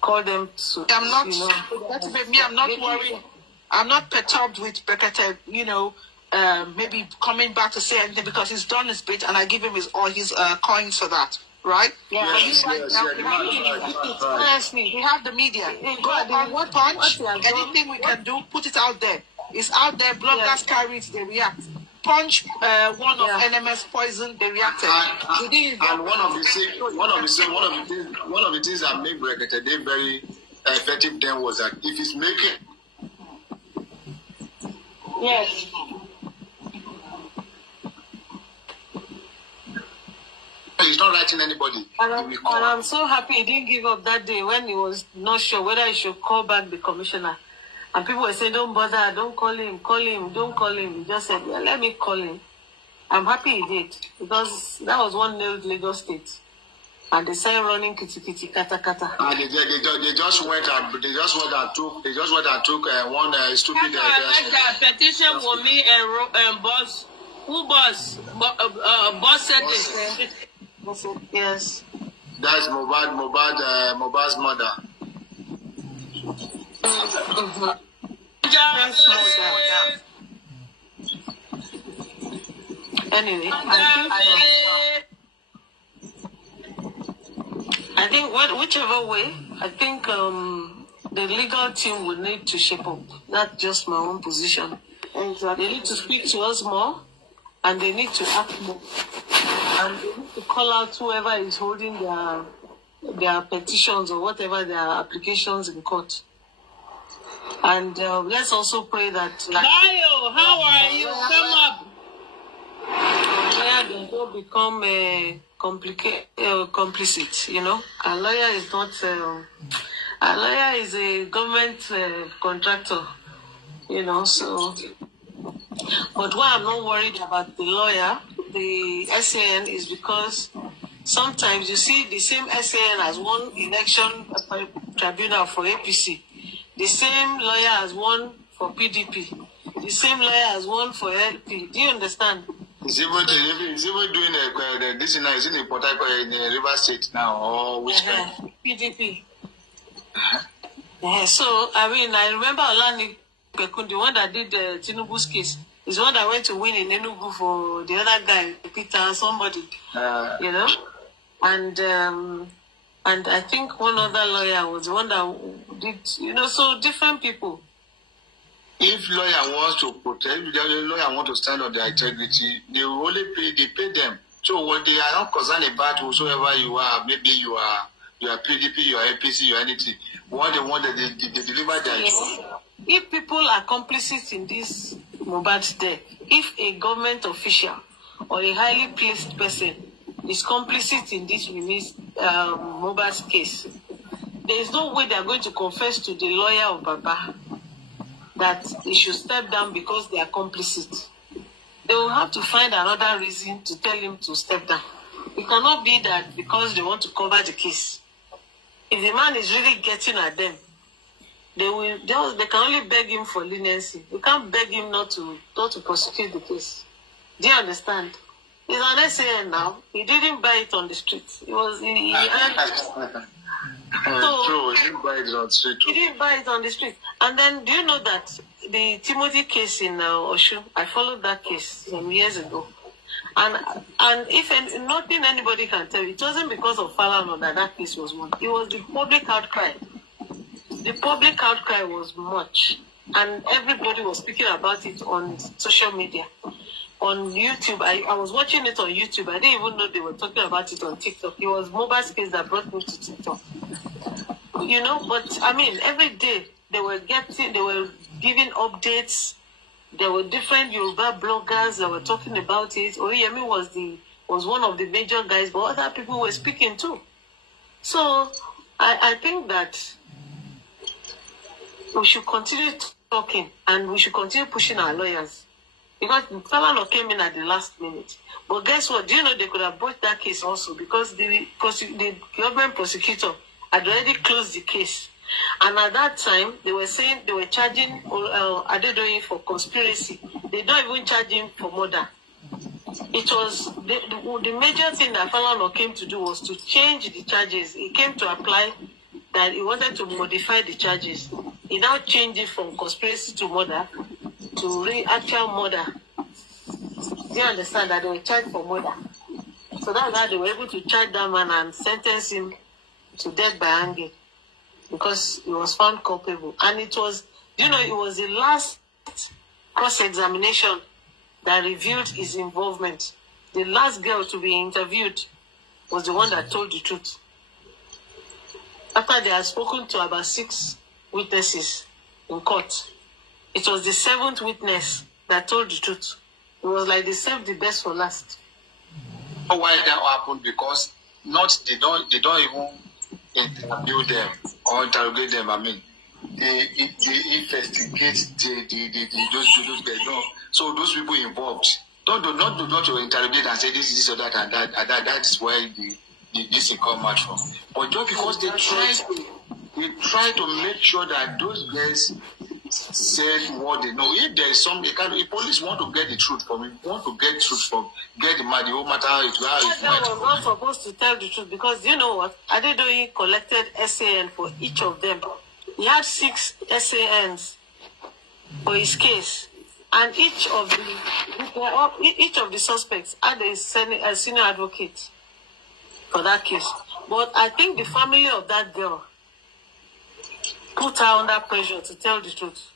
Call them to, I'm not worried. I'm not perturbed with Brekete, maybe coming back to say anything because he's done his bit and I give him his coins for that. Right? Yeah. Honestly, we have the media. Go on Punch. Anything we can do, put it out there. It's out there. Bloggers carry it. They react. Punch, one of NMS poison. They reacted. And one of the things that made Brekete they very effective then was that if he's making. Yes. He's not writing anybody. And I'm so happy he didn't give up that day when he was not sure whether he should call back the commissioner. And people were saying, don't bother, don't call him, don't call him. He just said, let me call him. I'm happy he did, because that was one nailed Lagos State. And they started running kitty kata kata. And they just went and took one stupid. That petition for me and boss. Who boss? Boss said this. Yes. That's Mohbad's mother. Anyway, I think whichever way, I think the legal team would need to shape up. That's just my own position. Exactly. They need to speak to us more, and they need to act more. And they need to call out whoever is holding their petitions or whatever their applications in court. And let's also pray that. Bayo, how are you? Come up. They don't become complicit. A lawyer is not. A lawyer is a government contractor. So. But why I'm not worried about the lawyer, the SAN, is because sometimes you see the same SAN has won election tribunal for APC. The same lawyer has won for PDP. The same lawyer has won for LP. Do you understand? Is even doing this now? Is in the Port Harcourt in River State now, or which kind? PDP. So I remember Olani Pekun, the one that did Tinubu's case, is one that went to win in Enugu for the other guy, Peter, somebody, and I think one other lawyer was the one that did, so different people. If lawyer wants to protect, the lawyer want to stand on their integrity, they will only pay them. So what they are not concerned about whosoever you are, maybe you are PDP, you are APC, you are anything. What they want, they deliver their job. If people are complicit in this Mohbad's death, if a government official or a highly placed person is complicit in this Mohbad's case, there is no way they are going to confess to the lawyer of Baba that they should step down because they are complicit. They will have to find another reason to tell him to step down. It cannot be that because they want to cover the case. If the man is really getting at them, they can only beg him for leniency. You can't beg him not to prosecute the case. Do you understand? He's an SAN now. He didn't buy it on the street. He earned it. True, he didn't buy it on the street. He didn't buy it on the street. And then, do you know that the Timothy case in Oshu, I followed that case some years ago. And if nothing anybody can tell you, it wasn't because of Falana that case was won. It was the public outcry. The public outcry was much. And everybody was speaking about it on social media. On YouTube, I was watching it on YouTube. I didn't even know they were talking about it on TikTok. It was Mohbad's case that brought me to TikTok. You know, but I mean, every day they were giving updates. There were different Yoruba bloggers that were talking about it. Oriyemi was one of the major guys, but other people were speaking too. So I think that we should continue talking and we should continue pushing our lawyers. Because Falana came in at the last minute. But guess what? Do you know they could have brought that case also because the government prosecutor had already closed the case. And at that time, they were saying they were charging Adedoyin for conspiracy. They don't even charge him for murder. It was the major thing that Falana came to do was to change the charges. He came to apply that he wanted to modify the charges. He now changed it from conspiracy to murder to actual murder. Do you understand that they were charged for murder? So that's how they were able to charge that man and sentence him to death by hanging because he was found culpable. And it was, it was the last cross-examination that revealed his involvement. The last girl to be interviewed was the one that told the truth. After they had spoken to about 6 witnesses in court, it was the 7th witness that told the truth. It was like they saved the best for last. Why that happened? Because they don't even interview them or interrogate them. I mean, they investigate those guys. So those people involved not to interrogate and say this or that and that. That is where this come out from. But just because they try to make sure that those guys say what they know. If there is some, if police want to get the truth from him, get the whole matter how it was not supposed to tell the truth because you know what? Adedoyin collected SAN for each of them. He had 6 SANs for his case, and each of the suspects had a senior advocate for that case. But I think the family of that girl put her under pressure to tell the truth.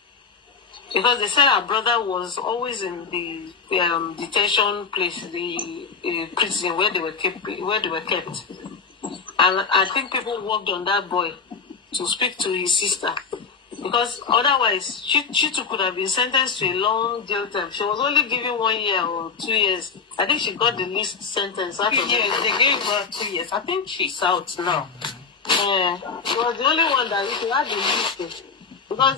Because they said her brother was always in the detention place, the prison where they were kept. And I think people worked on that boy to speak to his sister. Because otherwise, she too could have been sentenced to a long jail term. She was only given 1 year or 2 years. I think she got the least sentence. 2 years. They gave her 2 years. I think she's out now. She was the only one that you had the least. Because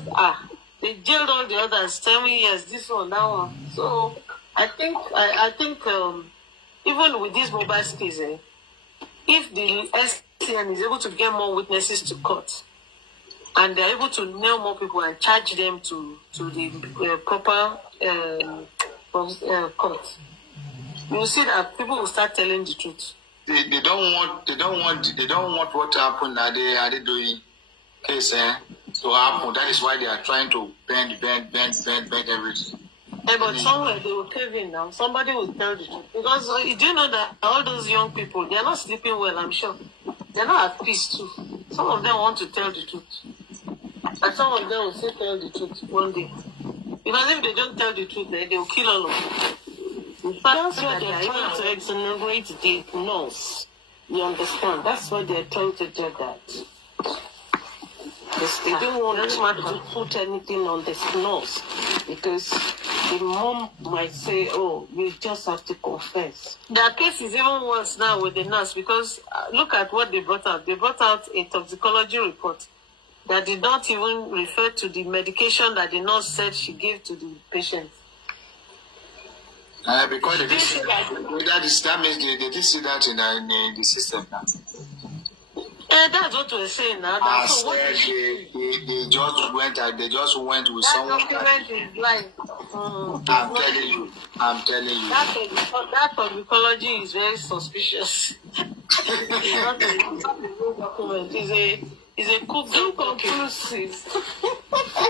they jailed all the others 7 years. This one, that one. So I think even with this Mohbad case, if the SCN is able to get more witnesses to court, and they're able to nail more people and charge them to the proper court, you will see that people will start telling the truth. They don't want what happened at the doing case to happen. That is why they are trying to bend everything. But somewhere they will cave in now. Somebody will tell the truth. Because do you know that all those young people, they are not sleeping well, I'm sure. They are not at peace too. Some of them want to tell the truth. And some of them will say tell the truth one day. Because if they don't tell the truth, they will kill all of them. That's why they are trying to exonerate the nurse. You understand? That's why they are trying to do that. Because they don't want to put anything on this nurse. Because the mom might say, oh, you just have to confess. Their case is even worse now with the nurse because look at what they brought out. They brought out a toxicology report that did not even refer to the medication that the nurse said she gave to the patient. Because that means they did see that in the system now. That's what we're saying now. I said they they just went with someone. Document is live. I'm telling you. That toxicology is very suspicious. It's not a real document. It's a cooked conclusive.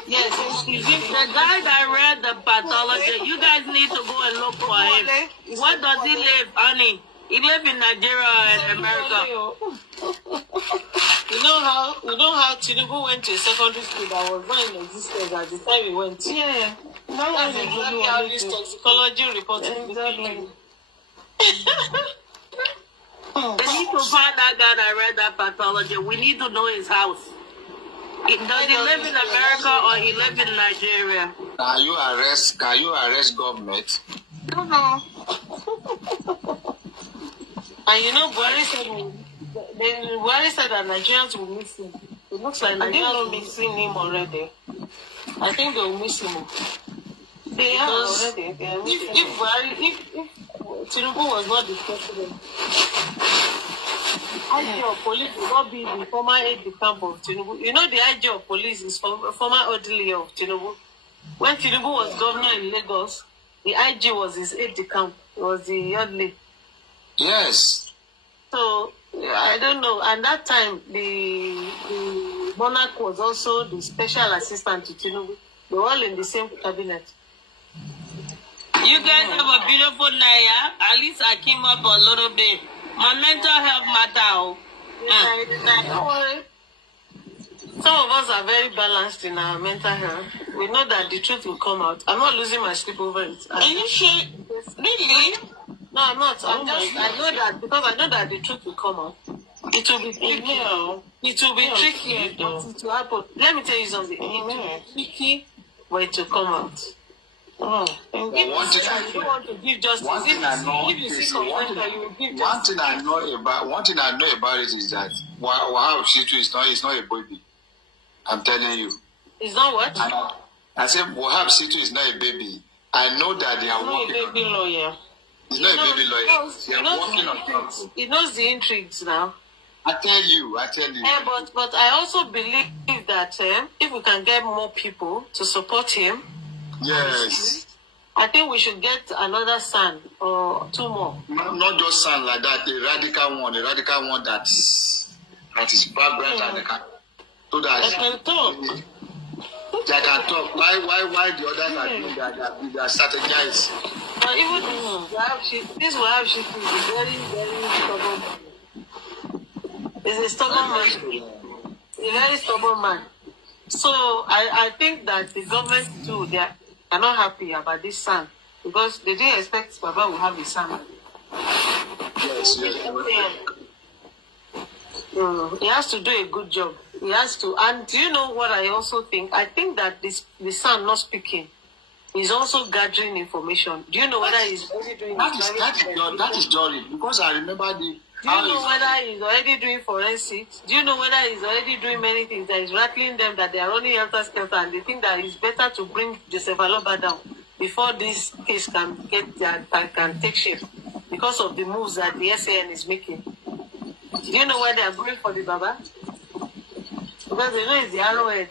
Yes, The guy that read the pathology, you guys need to go and look for him. Where does he live, honey? He lives in Nigeria and America. You know how Tinubu went to a secondary school that was not in existence at the time he went. Yeah. That's exactly how this toxicology report is. Exactly. They need to find that guy that read that pathology. We need to know his house. Does he live in America or he live in Nigeria? Can you arrest government? No. And you know, Buhari said that Nigerians will miss him. It looks like Nigerians will be missing him already. I think they will miss him. They are already. If Tinubu was not the president, IG of police will not be the former aide-de-camp of Tinubu. You know, the IG of police is former orderly of Tinubu. When Tinubu was governor in Lagos, the IG was his aide-de-camp. It was the orderly. Yes. So I don't know. And that time, the monarch was also the special assistant to Tinubu. They were all in the same cabinet. You guys have a beautiful night, yeah? At least I came up a little bit. My mental health matter. Don't worry. Some of us are very balanced in our mental health. We know that the truth will come out. I'm not losing my sleep over it. Are you sure? Really? No, I'm not. I know that because I know that the truth will come out. It will be tricky. It will be tricky. It will happen. Let me tell you something. It will be tricky, but it will come out. One thing I know about it is that Wahab Shitu is not a baby. I'm telling you. It's not what? I said Wahab Shitu is not a baby. I know that they are working. He's not a baby lawyer. He's not a baby lawyer. They are working on things. He knows the intrigues now. I tell you. But I also believe that if we can get more people to support him, yes, I think we should get another son or two more. Not just son like that, a radical one that is vibrant and they can, so that they can talk. They can talk. Why the others are doing that? They are strategized. But even this Wahab Shitu is a very, very stubborn man. He's a stubborn man. A very stubborn man. So I think that the government too, they are not happy about this son because they didn't expect Baba will have a son. Yes. He has to do a good job. He has to. And do you know what I also think? I think that the son not speaking is also gathering information. Do you know whether he's already doing that is jolly because I remember Do you know whether he's already doing forensics? Do you know whether he's already doing many things that is rattling them that they are running helter-skelter and they think that it's better to bring Joseph Aloba down before this case can take shape because of the moves that the SAN is making? Do you know why they are going for the Baba? Because they know it's the arrowhead.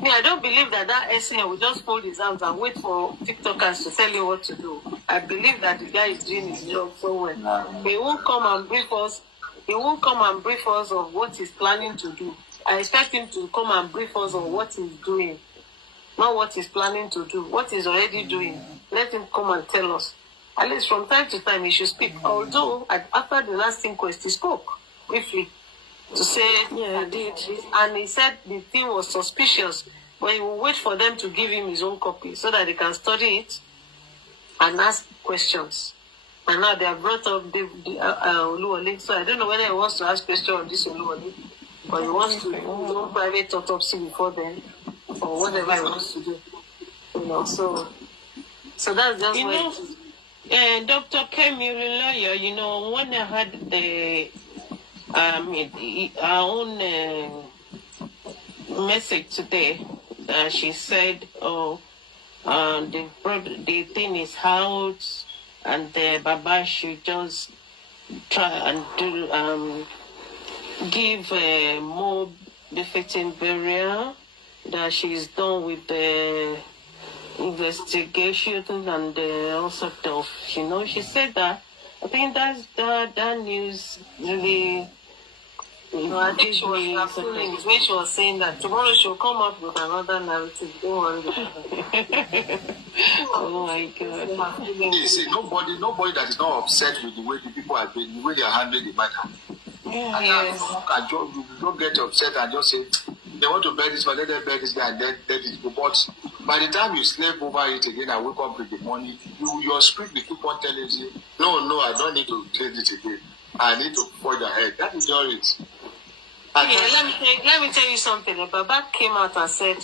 I don't believe that SAN will just fold his arms and wait for TikTokers to tell him what to do. I believe that the guy is doing his job so well. He won't come and brief us. He won't come and brief us of what he's planning to do. I expect him to come and brief us on what he's doing, not what he's planning to do. What he's already doing, let him come and tell us. At least from time to time, he should speak. Although after the last inquest, he spoke briefly to say, yeah, I did. And he said the thing was suspicious, but he will wait for them to give him his own copy so that they can study it and ask questions. And now they have brought up Oluwole, so I don't know whether he wants to ask questions on this Oluwole, but he wants to do his own private autopsy before then, or whatever he wants to do. So that's just what it is. Dr. Kemi, lawyer, when I had our own message today, she said, the thing is out, and the Baba should just try and do give more befitting burial, that she's done with the investigation and all sort of, she said that. I think that news really. I think she was assuming when she was saying that tomorrow she'll come up with another narrative. Don't worry. Oh my God. You see, nobody that is not upset with the way the people are doing, the way they are handling the matter. Yes. You don't get upset and just say, they want to bury this one, let them bury this guy and then let it go. But by the time you sleep over it again and wake up with the money, your spirit will keep on telling you, no, I don't need to take this again. I need to forge ahead. That is all it. Let me tell you something. Baba came out and said,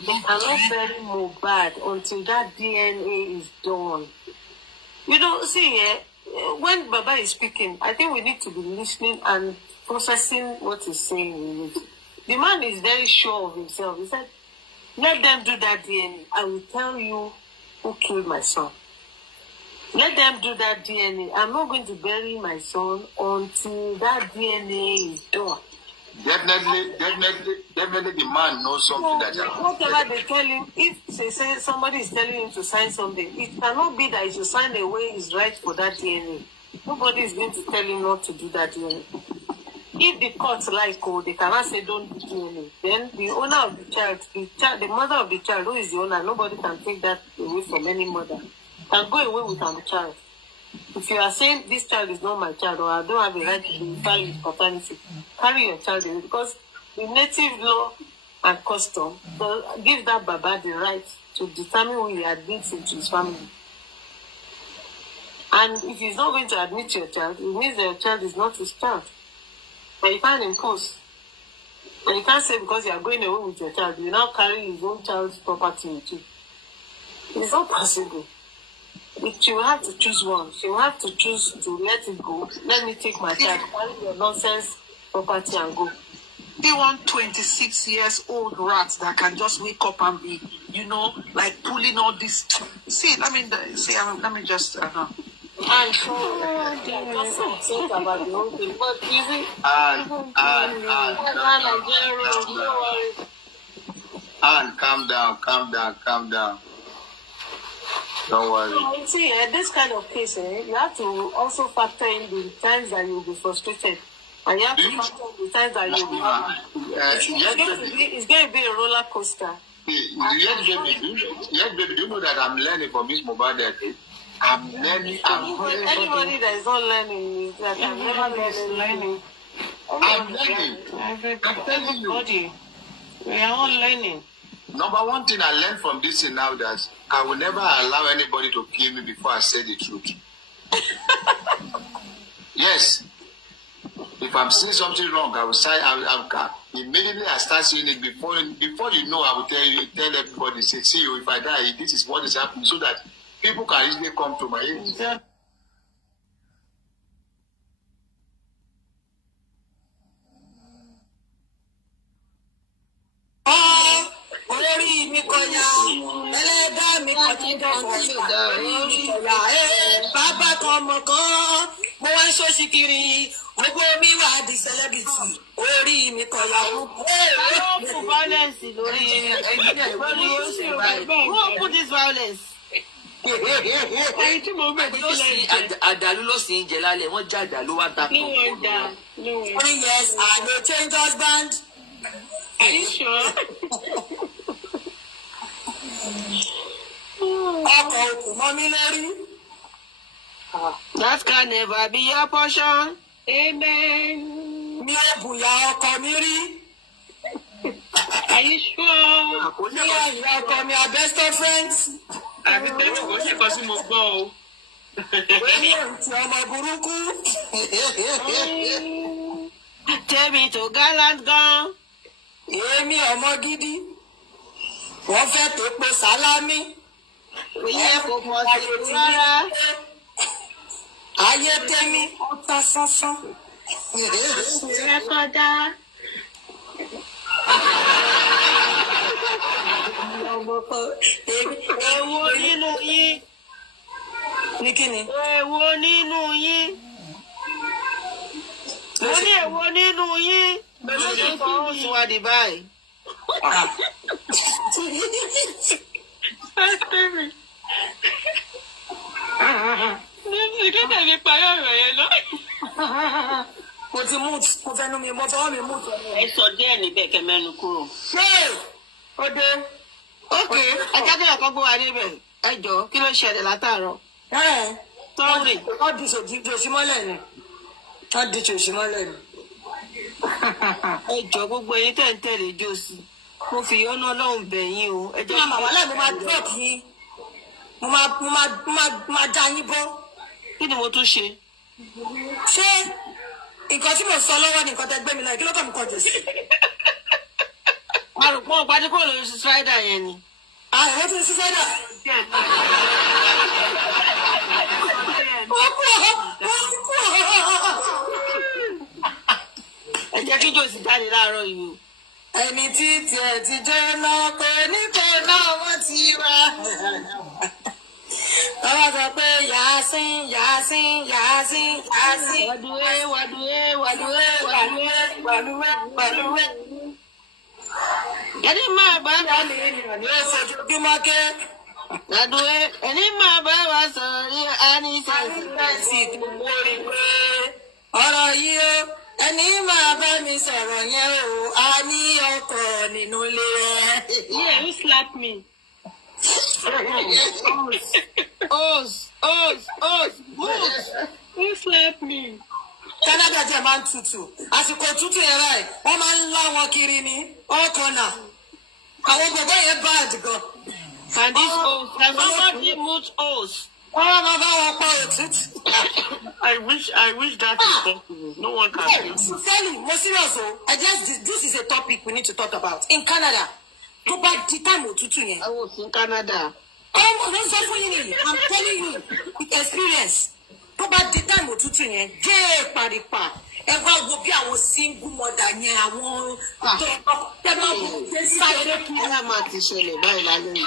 they cannot bury Mohbad until that DNA is done. You don't see, when Baba is speaking, I think we need to be listening and processing what he's saying. The man is very sure of himself. He said, let them do that DNA. I will tell you who killed my son. Let them do that DNA. I'm not going to bury my son until that DNA is done. Definitely the man knows something that whatever they tell him, if they say somebody is telling him to sign something, it cannot be that he should sign the way is right for that DNA. Nobody is going to tell him not to do that DNA. If the court like they cannot say don't do DNA, then the owner of the child, the mother of the child, who is the owner, nobody can take that away from any mother. Can go away with the child. If you are saying this child is not my child or I don't have a right to verify his paternity, carry your child away, because the native law and custom give that Baba the right to determine who he admits into his family. And if he's not going to admit your child, it means that your child is not his child. But you can't impose. And you can't say because you are going away with your child, you now carry his own child's property with you. It's not possible. She will have to choose one. She will have to choose to let it go. Let me take my child, carry your nonsense property and go. They want 26 years old rats that can just wake up and be, like pulling all this. See, let me just. And so, just upset about the whole thing. But easy. And calm down. Don't worry. See, this kind of case, you have to also factor in the times that you'll be frustrated. And you have to factor in the times that you'll be happy. It's going to be a roller coaster. Yes, baby, do you know that I'm learning from Miss Mohbad? I'm learning. Anybody that is not learning is that I'm never learning. I'm learning. I'm telling you. We are all learning. Number one thing I learned from this thing now that I will never allow anybody to kill me before I say the truth. Yes. If I'm seeing something wrong, I will say, immediately I start seeing it before you know, I will tell everybody, say, see you, if I die, this is what is happening, so that people can easily come to my aid. Orí mi kọjá, ẹlẹ́dàá mi kọjá kọjá, bàbá kan ọmọ kan, mo wá ń ṣọ́ọ̀ṣì kiri, gbogbo mi wà di celebrity, orí mi kọjá. Who put violence lórí ẹgbẹ́ who put this violence? Àdàlú ló sì ń jẹ lálẹ́, wọ́n já àdàlú wá ta. No wonder. Yes, I no change husband. Are you sure? Ọkọ̀ òkú mọ́ mi lórí. That can never be your portion. Amen. Mi ò bùyà ọkọ mi rí. Are you sure? Mi ò yà ọkọ mi are best of friends. Àbí tẹ́lẹ̀ kò ṣe kọ́ sí mo gbọ́ o. Èmi ò ti ọmọ burúkú. Tèmi tó gallant gan. Èmi ọmọ gidi. Wọ́n fẹ́ tó po sálámí. Ìyẹn kò mọ̀ sí rárá. Ayé tẹ́mi ó ta sánsán. Rẹ́kọ̀dá. Èwo nínú yín? Ní kíni? Èwo nínú yín? Mo ní èwo nínú yín? Below for what they buy. Mo ti mute, mo fẹ́ nu mi, mo fọwọ́ mi mute. Ẹ sọ díẹ̀ níbẹ̀ kẹ́ mẹ́nu kúrò. Ṣé o dé? Okay, ẹ jẹ́ kí ọkọ̀ gbé wa débẹ̀. Ẹ jọ̀ọ́, kí ló ṣẹlẹ̀ látàárọ̀? Sorry. Wọ́n di ṣòṣì mọ́lẹ̀ ni. Wọ́n di ṣòṣì mọ́lẹ̀ ni. Ẹ jọ̀ọ́ gbogbo ẹ̀yin tẹ̀ ń tẹ̀lé Jósì. Mo fi ìyọ́nú Ọlọ́run bẹ̀ yín o. Ẹ jọ̀ọ́ màmá wàhálà mo máa drop yín. Mo máa já yín bọ́. Kí ni mo tún ṣe? Ṣé nǹkan tí mo sọ lọ́wọ́ ni nǹkan tẹ́ gbé mi náà kí ló kàn mí kọjú sí? Àrùpọ̀ ọ̀pádé kúrò lórí spider yẹn ni. Àwọn tí ń ṣiṣẹ́ náà. Ẹ jẹ́ kí Jósì jáde láàárọ̀ yìí o. Ẹni tí tiẹ̀ ti jẹ́ náà pé nípa náà wọ́n ti wá. Bàbá sọ pé Yàásín, Yàásín, Yàásín, Yàásín. Wàdúwé, wàdúwé, wàdúwé, wàdúwé, wàdúwé, wàdúwé. Ẹni máa bá wa lè rìn ní ojoojúmọ́ ké. Wàdúwé, ẹni máa bá wa sọ̀rọ̀ ní àníṣẹ́sì tó mórí pé ọ̀rọ̀ yìí ó ẹni máa bá mi sọ̀rọ̀ yẹn o, a ní ọkọ̀ nínú ilé rẹ̀. Yeah, who slapped me? Who slapped me? Canada jẹ́ máa ń tutù. Àsìkò tutù yẹn ráì, wọ́n máa ń lá wọn kiri ní ọkọ̀nà. Àwọn gbogbo yẹn bad gan. And this hose, can somebody mute hose? Wọ́n máa bá wọn pa òtútù. I wish that is possible. No one can do it. Sincerely, mo serious o. This is a topic we need to talk about. In Canada, tó bá di time òtútù yẹn. I was in Canada. I'm telling you, with experience. Tó bá di time òtútù yẹn, jẹ́ paripa. Ẹ wá wo bí àwọn single mother yẹn, àwọn tó ẹ máa wò ó sáré kí ẹ máa ti ṣẹlẹ̀ báyìí lálẹ́ yìí.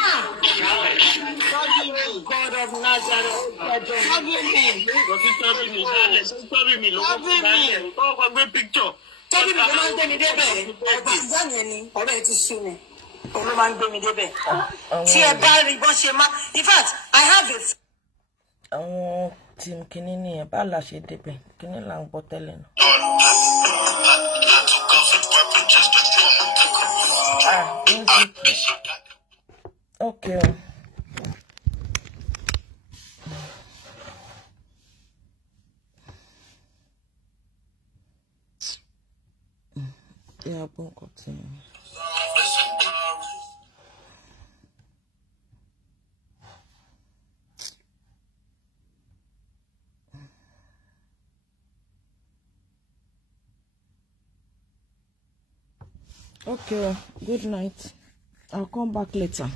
God of Nazareth. Tọ́bí mi ló máa ń gbé picture. Tọ́bí mi ló máa ń gbé mi débẹ̀. Ọ̀gbà ìyá yẹn ni ọ̀rẹ́ ti sú mi. Òun ló máa ń gbé mi débẹ̀. Tí ẹ bá rí bọ́ ṣe máa. In fact, I have a. Àwọn tí kìíní ni ẹ̀ bá là ṣe débẹ̀ kìíní là ń gbọ́ tẹ́lẹ̀ náà. Okay. Yeah, bon continue. Okay, good night. I'll come back later.